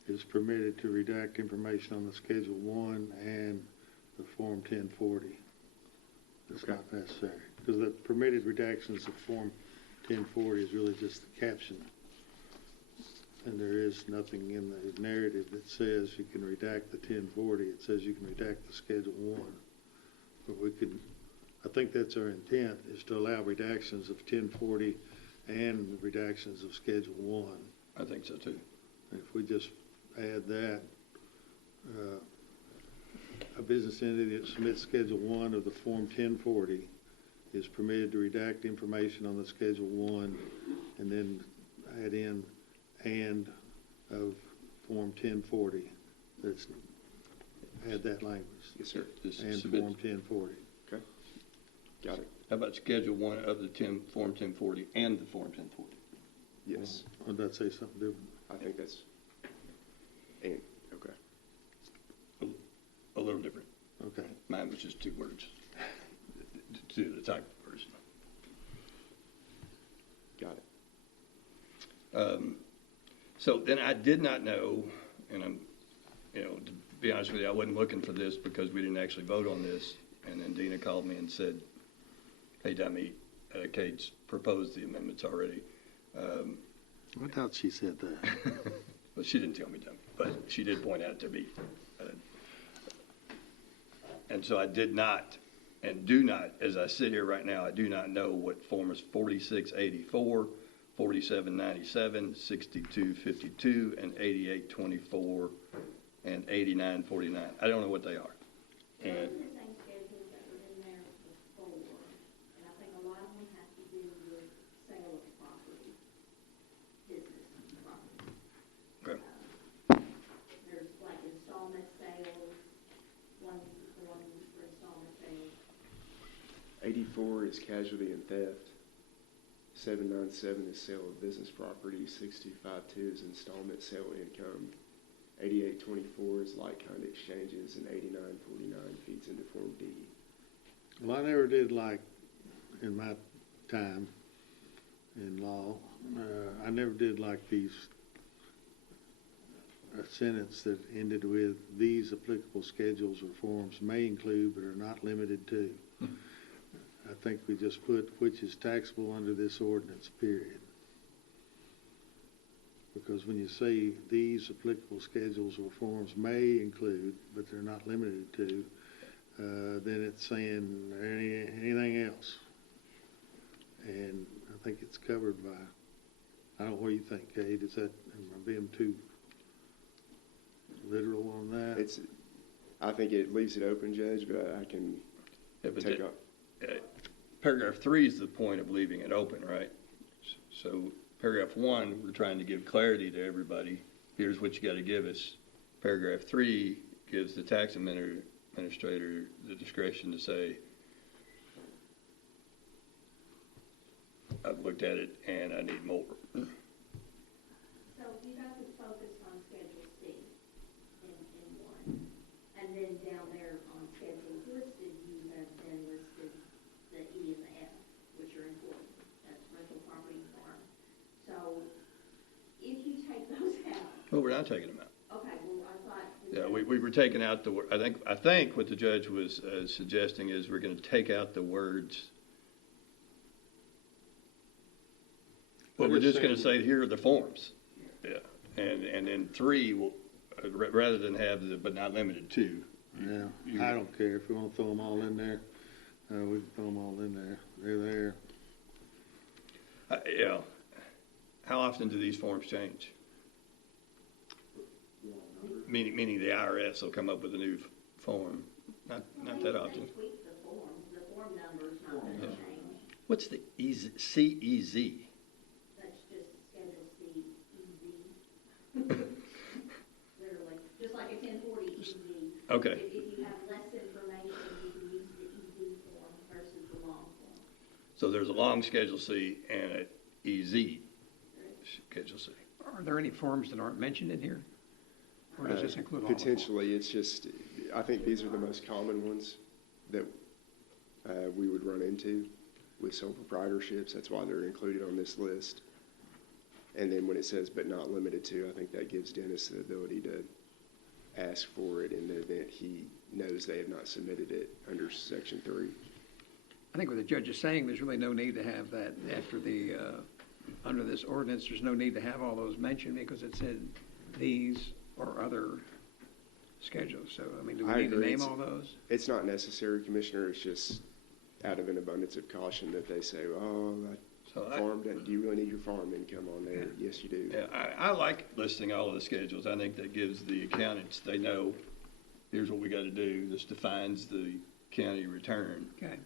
is permitted to redact information on the Schedule 1 and the Form 1040. It's Okay. not necessary, because the permitted redactions of Form 1040 is really just the caption. And there is nothing in the narrative that says you can redact the 1040. It says you can redact the Schedule 1. But we could, I think that's our intent, is to allow redactions of 1040 and redactions of Schedule 1. I think so too. If we just add that, a business entity that submits Schedule 1 of the Form 1040 is permitted to redact information on the Schedule 1 and then add in and of Form 1040. That's, add that language. Yes, sir. Just And submit- Form 1040. Okay. Got it. How about Schedule 1 of the Form 1040 and the Form 1040? Yes. Or did I say something different? I think that's, and, okay. A little different. Okay. Mine was just 2 words to the type of person. Got it. So then I did not know, and I'm, to be honest with you, I wasn't looking for this because we didn't actually vote on this. And then Dina called me and said, hey, Dummy, Kate's proposed the amendments already. I thought she said that. Well, she didn't tell me, Dummy, but she did point out to me. And so I did not, and do not, as I sit here right now, I do not know what Forms 4684, 4797, 6252, and 8824, and 8949. I don't know what they are. Those And are the same schedules that were in there before, and I think a lot of them have to do with sale of property, business property. Okay. There's like installment sales, one for installment sales. 84 is casualty and theft. 797 is sale of business property. 652 is installment sale income. 8824 is like-kind exchanges, and 8949 feeds into Form D. Well, I never did like, in my time in law, I never did like a sentence that ended with, these applicable schedules or forms may include but are not limited to. I think we just put, which is taxable under this ordinance, period. Because when you say these applicable schedules or forms may include, but they're not limited to, then it's saying anything else. And I think it's covered by, I don't know, what do you think, Kate? Is that, am I being too literal on that? I think it leaves it open, Judge, but I can Yeah, but take up. Paragraph 3 is the point of leaving it open, right? So paragraph 1, we're trying to give clarity to everybody. Here's what you got to give us. Paragraph 3 gives the tax administrator the discretion to say, I've looked at it and I need more. So you guys have focused on Schedule C in one, and then down there on schedules listed, you have then listed the E and the F, which are important. That's rental property and farm. So if you take those out, Well, we're not taking them out. okay, well, I thought. Yeah, we were taking out the word. I think what the judge was suggesting is we're going to take out the words. Well, we're just going to say here are the forms. Yeah, and then 3 will, rather than have the but not limited to. Yeah, I don't care if you want to throw them all in there. We can throw them all in there. They're there. Yeah. How often do these forms change? Meaning the IRS will come up with a new form. Not that often. They tweak the forms, the form number's not going to change. What's the CEZ? That's just Schedule C, EZ. Literally, just like a 1040 EZ. Okay. If you have less information, you can use the EZ form versus the long form. So there's a long Schedule C and an EZ Schedule C. Are there any forms that aren't mentioned in here? Or does this include all of them? Potentially, it's just, I think these are the most common ones that we would run into with sole proprietorships. That's why they're included on this list. And then when it says but not limited to, I think that gives Dennis the ability to ask for it in the event he knows they have not submitted it under Section 3. I think what the judge is saying, there's really no need to have that after the, under this ordinance, there's no need to have all those mentioned because it said these or other schedules. So, I mean, do we I need to agree. name all those? It's not necessary, Commissioner. It's just out of an abundance of caution that they say, oh, that farm, do you really need your farm income on there? Yes, you do. Yeah, I like listing all of the schedules. I think that gives the accountants, they know, here's what we got to do. This defines the county return. Okay.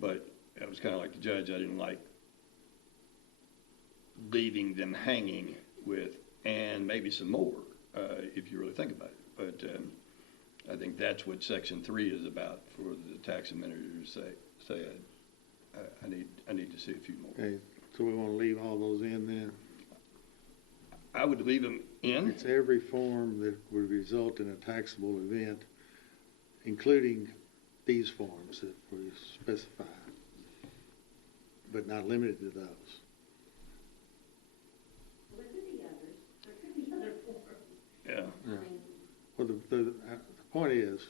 But I was kind of like the judge. I didn't like leaving them hanging with, and maybe some more, if you really think about it. But I think that's what Section 3 is about for the tax administrator to say I need to see a few more. Okay, so we want to leave all those in then? I would leave them in. It's every form that would result in a taxable event, including these forms that we specify, but not limited to those. There could be others. There could be other forms. Yeah. Yeah. I mean, Well, the point is,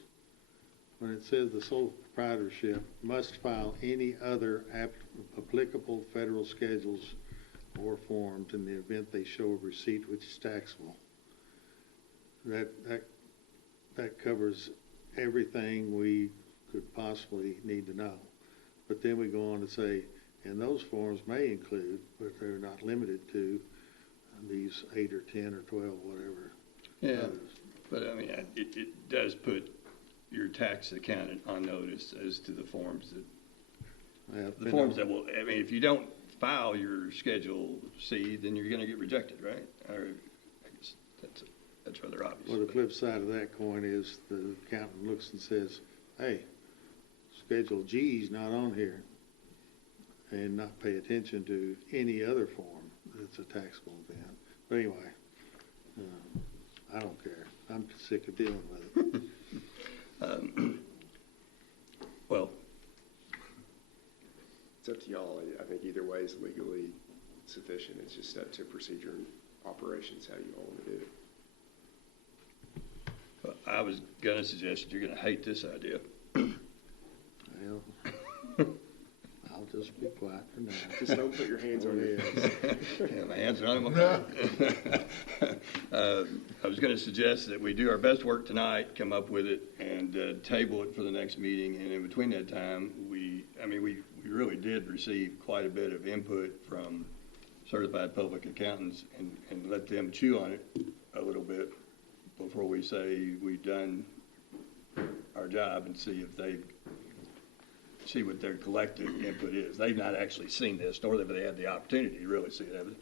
when it says the sole proprietorship must file any other applicable federal schedules or forms in the event they show a receipt which is taxable, that covers everything we could possibly need to know. But then we go on to say, and those forms may include, but they're not limited to, these 8 or 10 or 12, whatever. Yeah. others. But I mean, it does put your tax accountant on notice as to the forms that will, I mean, if you don't file your Schedule C, then you're going to get rejected, right? Or I guess that's rather obvious. Well, the flip side of that coin is the accountant looks and says, hey, Schedule G's not on here, and not pay attention to any other form that's a taxable event. But anyway, I don't care. I'm sick of dealing with it. Well, It's up to y'all. I think either way is legally sufficient. It's just up to procedure and operations, how you all want to do it. I was going to suggest you're going to hate this idea. Well, I'll just be quiet for now. Just don't put your hands on your head. Yeah, my hands are on my I was going to suggest that we do our best work tonight, come up with it, and table it for the next meeting. And in between that time, we really did receive quite a bit of input from certified public accountants and let them chew on it a little bit before we say we've done our job and see what their collective input is. They've not actually seen this, nor have they had the opportunity to really see it, have they?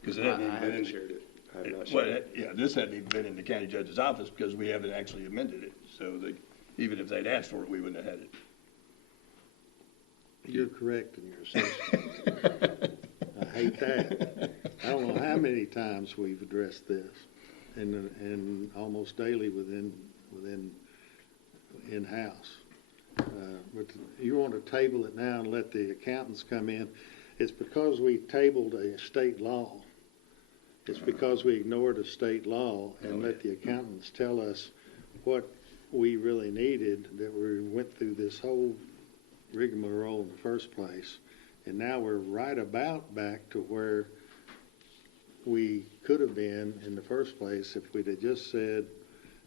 Because it hasn't even been in shared it. I have not shared it. yeah, this hadn't even been in the county judge's office because we haven't actually amended it. So even if they'd asked for it, we wouldn't have had it. You're correct in your assessment. I hate that. I don't know how many times we've addressed this, and almost daily within in-house. But you want to table it now and let the accountants come in. It's because we tabled a state law. It's because we ignored a state law and let the accountants tell us what we really needed, that we went through this whole rigmarole in the first place. And now we're right about back to where we could have been in the first place if we'd have just said,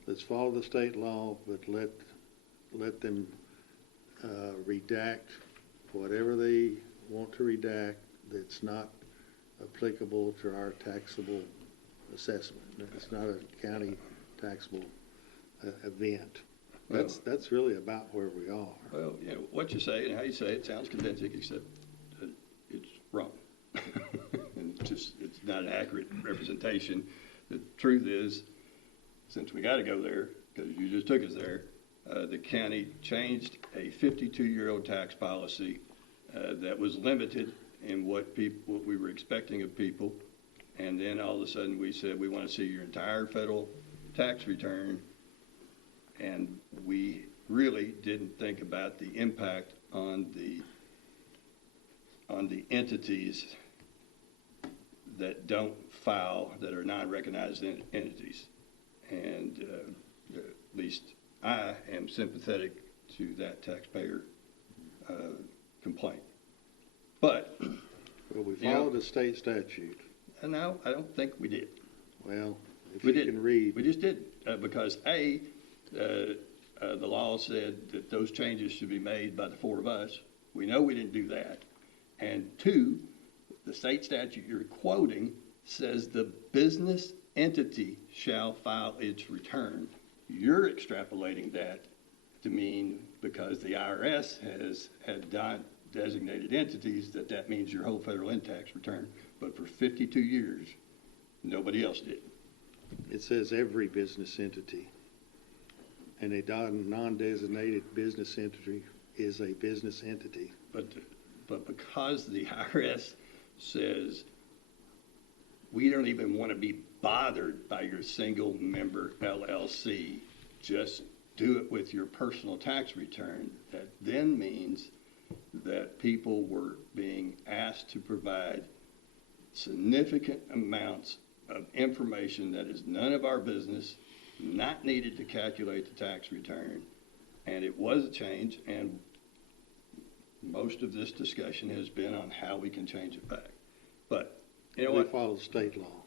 let's follow the state law, but let them redact whatever they want to redact that's not applicable to our taxable assessment. It's not a county taxable event. That's really about where we are. Well, what you say and how you say it sounds convincing, except that it's wrong. And it's not an accurate representation. The truth is, since we got to go there, because you just took us there, the county changed a 52-year-old tax policy that was limited in what we were expecting of people, and then all of a sudden we said we want to see your entire federal tax return, and we really didn't think about the impact on the entities that don't file, that are non-recognized entities, and at least I am sympathetic to that taxpayer complaint. But well, we followed a state statute. No, I don't think we did. Well, if We you didn't. can read. We just didn't, because the law said that those changes should be made by the four of us. We know we didn't do that. And two, the state statute you're quoting says the business entity shall file its return. You're extrapolating that to mean because the IRS had designated entities that means your whole federal income tax return. But for 52 years, nobody else did. It says every business entity. And a non-designated business entity is a business entity. But because the IRS says we don't even want to be bothered by your single member LLC, just do it with your personal tax return, that then means that people were being asked to provide significant amounts of information that is none of our business, not needed to calculate the tax return, and it was a change, and most of this discussion has been on how we can change it back. But you know we what? follow state law,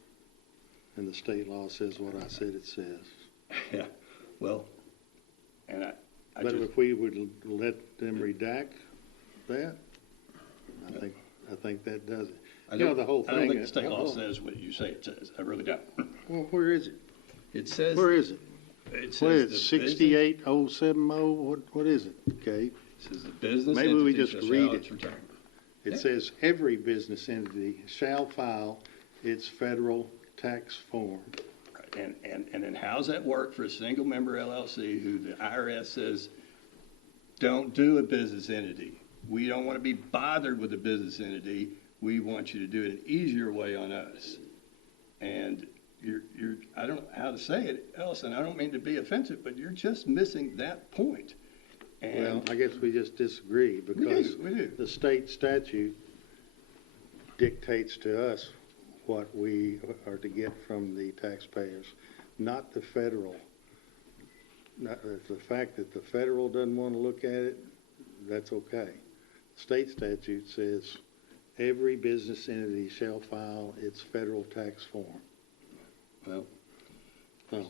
and the state law says what I said it says. Yeah, well, and I But just, if we would let them redact that, I think that does it. I You know, don't- the whole thing. I don't think the state law hold on. says what you say it says. I really don't. Well, where is it? It says. Where is it? It says What is it, the business- 68070? What is it? Okay. It says the business Maybe we entity just shall read file it. its return. It Yeah. says every business entity shall file its federal tax form. Right. And then how's that work for a single member LLC who the IRS says, don't do a business entity. We don't want to be bothered with a business entity. We want you to do it an easier way on us. And I don't know how to say it, Ellison, I don't mean to be offensive, but you're just missing that point. And Well, I guess we just disagree because we do. the state statute dictates to us what we are to get from the taxpayers, not the federal. Not the fact that the federal doesn't want to look at it, that's okay. State statute says every business entity shall file its federal tax form. Well, So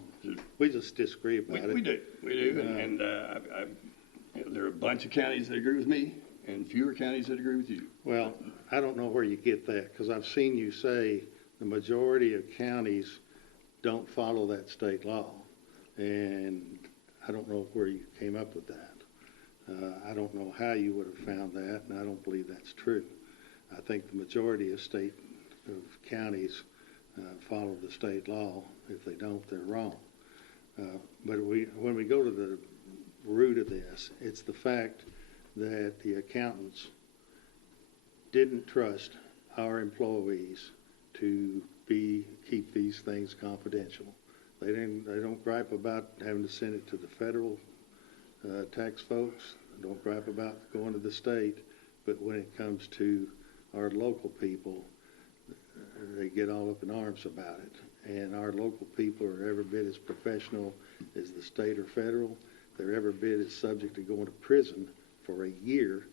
we just disagree about it. we do, and there are a bunch of counties that agree with me and fewer counties that agree with you. Well, I don't know where you get that, because I've seen you say the majority of counties don't follow that state law. And I don't know where you came up with that. I don't know how you would have found that, and I don't believe that's true. I think the majority of counties follow the state law. If they don't, they're wrong. But when we go to the root of this, it's the fact that the accountants didn't trust our employees to keep these things confidential. They don't gripe about having to send it to the federal tax folks. Don't gripe about going to the state. But when it comes to our local people, they get all up in arms about it. And our local people are every bit as professional as the state or federal. They're every bit as subject to going to prison for a year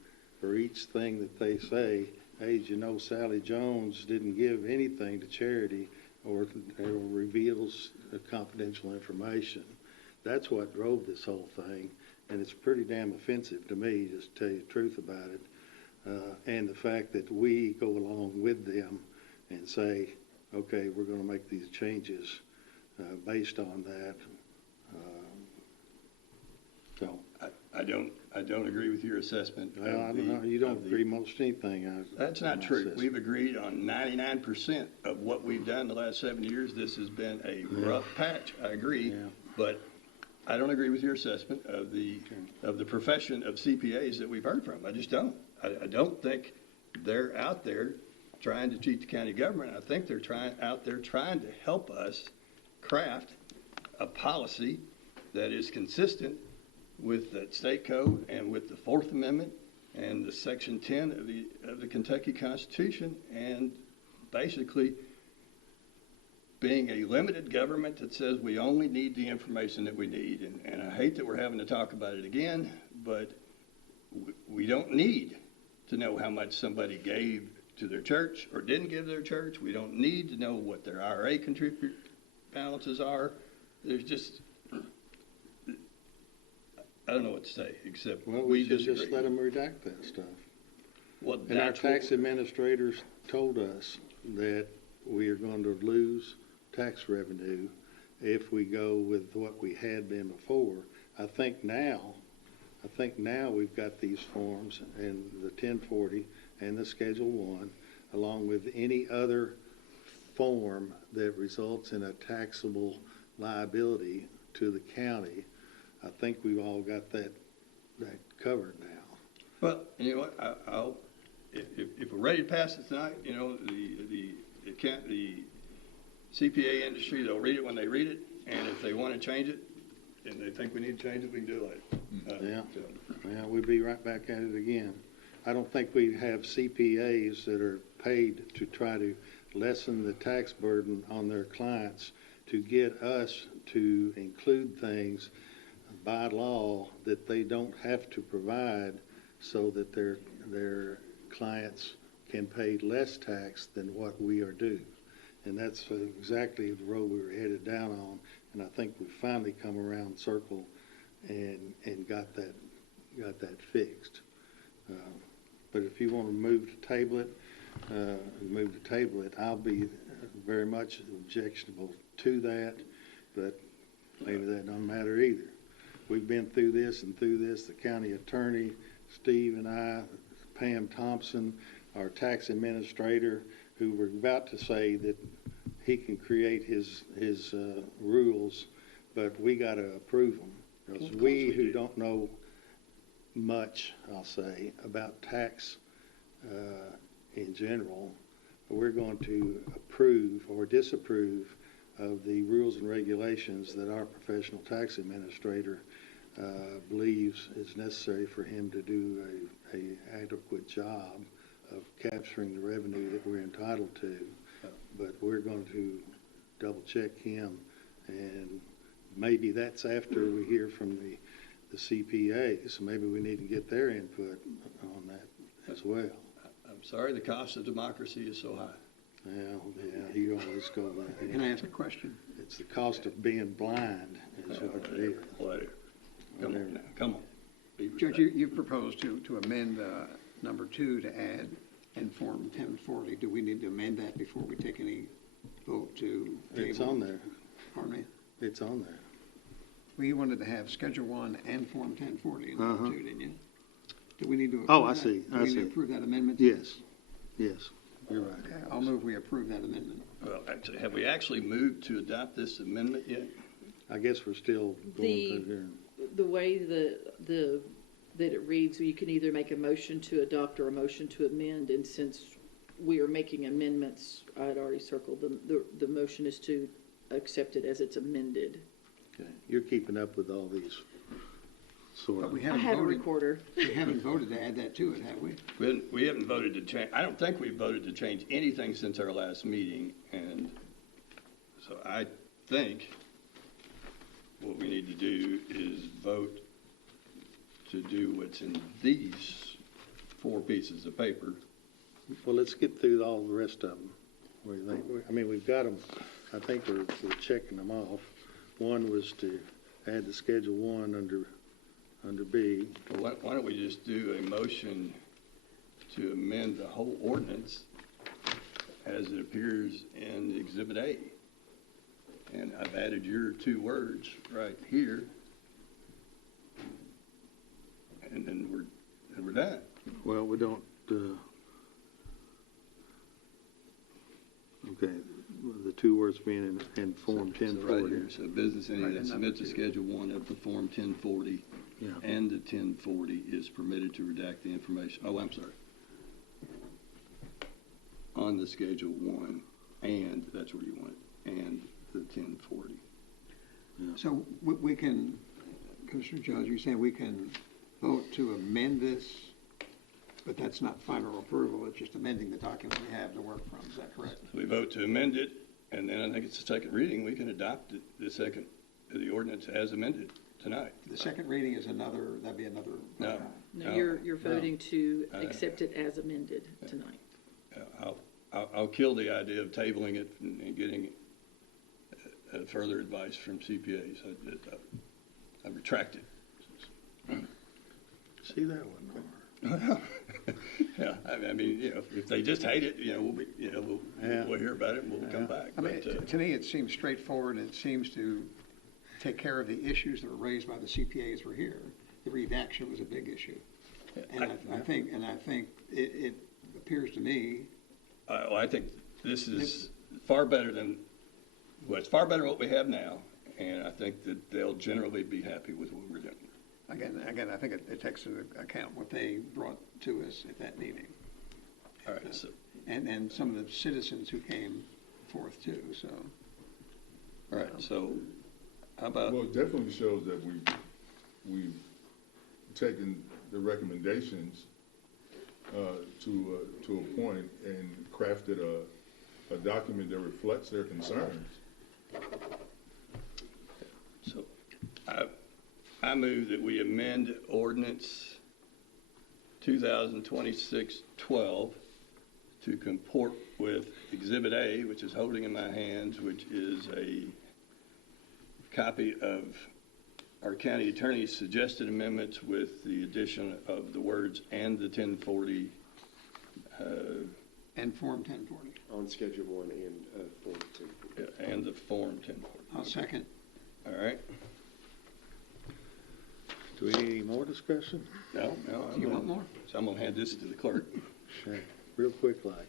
for each thing that they say. Hey, you know, Sally Jones didn't give anything to charity or reveals confidential information. That's what drove this whole thing, and it's pretty damn offensive to me, just to tell you the truth about it. And the fact that we go along with them and say, okay, we're going to make these changes based on that. So I don't agree with your assessment. You don't agree most anything. That's not true. We've agreed on 99% of what we've done the last 7 years. This has been a rough patch. I agree, but I don't agree with your assessment of the profession of CPAs that we've heard from. I just don't. I don't think they're out there trying to cheat the county government. I think they're out there trying to help us craft a policy that is consistent with the state code and with the Fourth Amendment and the Section 10 of the Kentucky Constitution, and basically being a limited government that says we only need the information that we need. And I hate that we're having to talk about it again, but we don't need to know how much somebody gave to their church or didn't give their church. We don't need to know what their IRA contribute balances are. There's just, I don't know what to say, except we should just let them redact that stuff. Well, and our tax administrators told us that we are going to lose tax revenue if we go with what we had been before. I think now we've got these forms and the 1040 and the Schedule 1, along with any other form that results in a taxable liability to the county. I think we've all got that covered now. Well, you know what? If we're ready to pass it tonight, you know, the CPA industry, they'll read it when they read it, and if they want to change it, and they think we need to change it, we can do it later. Yeah, we'll be right back at it again. I don't think we have CPAs that are paid to try to lessen the tax burden on their clients to get us to include things by law that they don't have to provide so that their clients can pay less tax than what we are due. And that's exactly the road we were headed down on. And I think we finally come around circle and got that fixed. But if you want to move to table it, I'll be very much objectionable to that, but maybe that don't matter either. We've been through this, the county attorney, Steve and I, Pam Thompson, our tax administrator, who were about to say that he can create his rules, but we got to approve them. Because we who don't know much, I'll say, about tax in general, we're going to approve or disapprove of the rules and regulations that our professional tax administrator believes is necessary for him to do a adequate job of capturing the revenue that we're entitled to. But we're going to double check him, and maybe that's after we hear from the CPA, so maybe we need to get their input on that as well. I'm sorry, the cost of democracy is so high. Yeah, you always go there. Can I ask a question? It's the cost of being blind is what it is. Come on. Judge, you've proposed to amend number 2 to add and Form 1040. Do we need to amend that before we take any vote to table? It's on there. Pardon me? It's on there. We wanted to have Schedule 1 and Form 1040 in there Uh-huh. too, didn't you? Do we need to approve Oh, I that? see, Do I we need see. to approve that amendment? Yes, yes, you're right. Okay, I'll move we approve that amendment. Well, actually, have we actually moved to adopt this amendment yet? I guess we're still going through here. The way that it reads, you can either make a motion to adopt or a motion to amend, and since we are making amendments, I had already circled them, the motion is to accept it as it's amended. Okay. You're keeping up with all these, sort But of. we I haven't have a voted, recorder. we haven't voted to add that to it, have we? We haven't voted to change, I don't think we voted to change anything since our last meeting, and so I think what we need to do is vote to do what's in these 4 pieces of paper. Well, let's get through all the rest of them. What do you think? I mean, we've got them, I think we're checking them off. One was to add the Schedule 1 under B. Well, why don't we just do a motion to amend the whole ordinance as it appears in Exhibit A? And I've added your 2 words right here. And then we're done. Well, we don't, okay, the 2 words being in Form So right 1040. here, so business entity Right, that and submits a number 2. Schedule 1 of the Form 1040 Yeah. and the 1040 is permitted to redact the information, oh, I'm sorry. On the Schedule 1, and, that's where you want it, and the 1040. So we can, Commissioner Judge, you're saying we can vote to amend this, but that's not final approval, it's just amending the document we have to work from, is that correct? So we vote to amend it, and then I think it's the second reading, we can adopt it, the ordinance as amended tonight. The second reading is that'd be another. No. No, you're voting to Uh, accept it as amended tonight. I'll kill the idea of tabling it and getting further advice from CPAs. I retract it. See that one? Yeah, I mean, if they just hate it, we'll hear about it and we'll come back. I mean, But, to me, it seems straightforward, and it seems to take care of the issues that were raised by the CPAs were here. The redaction was a big issue. And I think it appears to me, I think this is far better than, it's far better what we have now, and I think that they'll generally be happy with what we're doing. again, I think it takes into account what they brought to us at that meeting. All right, so, And some of the citizens who came forth too, so. all right, so how about, Well, it definitely shows that we've taken the recommendations to a point and crafted a document that reflects their concerns. so I move that we amend ordinance 2026-12 to comport with Exhibit A, which is holding in my hands, which is a copy of our county attorney's suggested amendments with the addition of the words "and the 1040." And Form 1040. On Schedule 1 and Form 1040. And the Form 1040. I'll second. All right? Do we need any more discussion? No. You want more? So I'm going to hand this to the clerk. Okay, real quick like.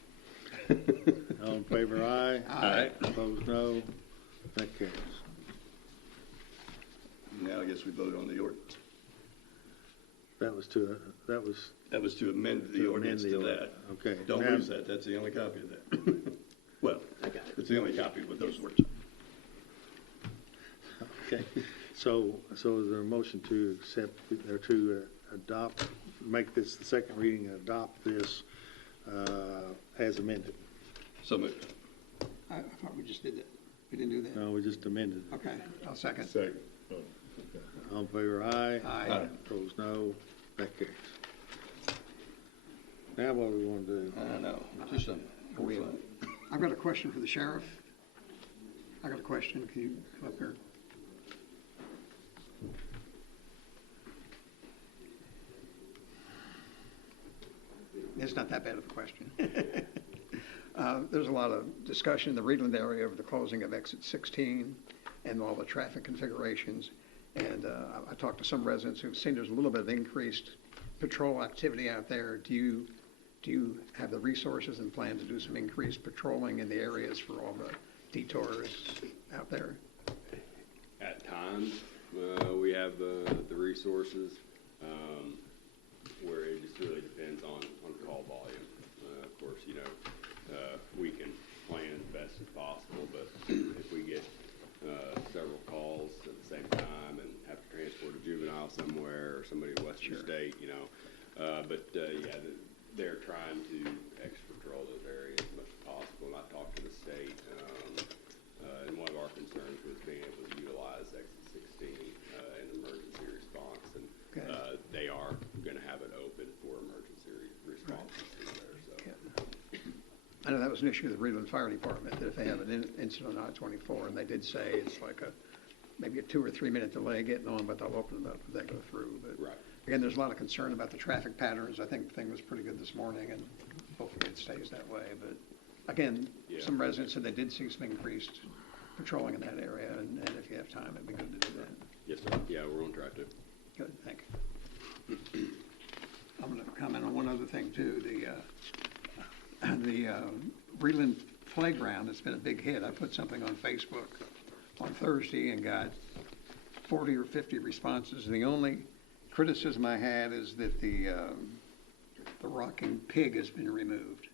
All in favor, aye. Aye. Opposed, no. That carries. Now I guess we vote on the ordinance. That was That was to amend the to ordinance amend to the that. Okay. Don't now- lose that. That's the only copy of that. Well, it's the only copy with those words. Okay, so is there a motion to accept, or to adopt, make this the second reading and adopt this as amended? So moved. I thought we just did that. We didn't do that? No, we just amended it. Okay, I'll second. Second. Oh, okay. All in favor, aye. Aye. Opposed, no. That carries. Now what do we want to do? I know. Just some. I've got a question for the sheriff. I got a question. Can you come up here? it's not that bad of a question. There's a lot of discussion in the Reedland area over the closing of exit 16 and all the traffic configurations. And I talked to some residents who've seen there's a little bit of increased patrol activity out there. Do you have the resources and plan to do some increased patrolling in the areas for all the detours out there? At times, we have the resources, where it just really depends on call volume. Of course, we can plan as best as possible, but if we get several calls at the same time and have to transport a juvenile somewhere or somebody in Western State, they're trying to extra patrol those areas as much as possible. And I talked to the state, and one of our concerns was being able to utilize exit 16 in emergency response, and they are going to have it open for emergency response through there. So. I know that was an issue with the Reedland Fire Department, that if they have an incident on I-24, and they did say it's like maybe a 2 or 3 minute delay getting on, but they'll open it up if they go through. But right. Again, there's a lot of concern about the traffic patterns. I think the thing was pretty good this morning, and hopefully it stays that way. But again, some residents said they did see some increased patrolling in that area, and if you have time, it'd be good to do that. Yes, sir. Yeah, we're on track to. Good, thank you. I'm going to comment on one other thing, too. The Reedland Playground has been a big hit. I put something on Facebook on Thursday and got 40 or 50 responses. And the only criticism I had is that the rocking pig has been removed.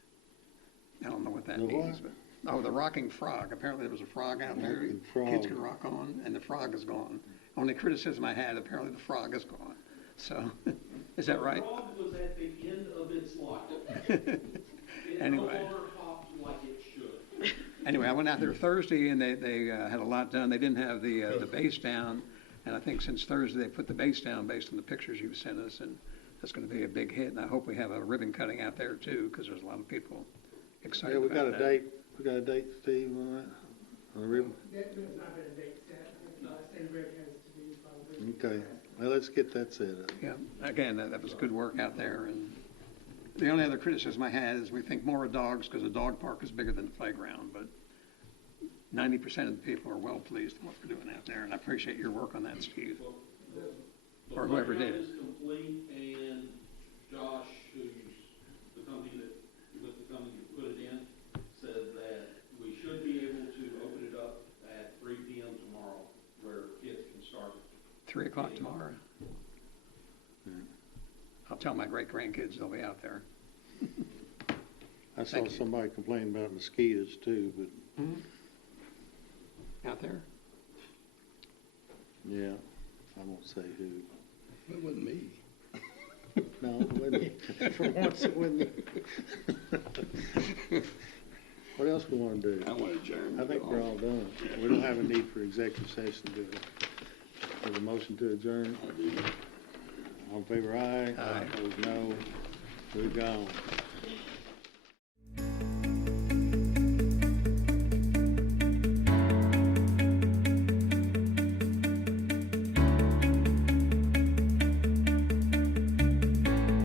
I don't know what that means. But, the rocking frog. Apparently there was a frog out there kids could rock on, and the frog is gone. Only criticism I had, apparently the frog is gone. So, is that right? The frog was at the end of its life. Anyway. No longer hopped like it should. Anyway, I went out there Thursday, and they had a lot done. They didn't have the base down, and I think since Thursday they put the base down based on the pictures you sent us, and that's going to be a big hit. And I hope we have a ribbon cutting out there too, because there's a lot of people excited about that. Yeah, we got a date. We got a date, Steve, on that, on the ribbon. There's not been a date set. State rep has to be probably. Okay, well, let's get that set up. Yeah, again, that was good work out there. And the only other criticism I had is we think more of dogs because the dog park is bigger than the playground, but 90% of the people are well pleased with what we're doing out there, and I appreciate your work on that, Steve. Well, or whoever did. The playground is complete, and Josh, who's the company that put it in, said that we should be able to open it up at 3 p.m. tomorrow, where kids can start. 3 o'clock tomorrow. I'll tell my great-grandkids they'll be out there. I saw somebody complain about mosquitoes too, but. Out there? Yeah, I won't say who. It wasn't me. No, it wasn't me. For once, it wasn't me. What else we want to do? I want to adjourn. I think we're all done. We don't have a need for executive session, do we? Have a motion to adjourn? All in favor, aye. Aye. Opposed, no. We're gone.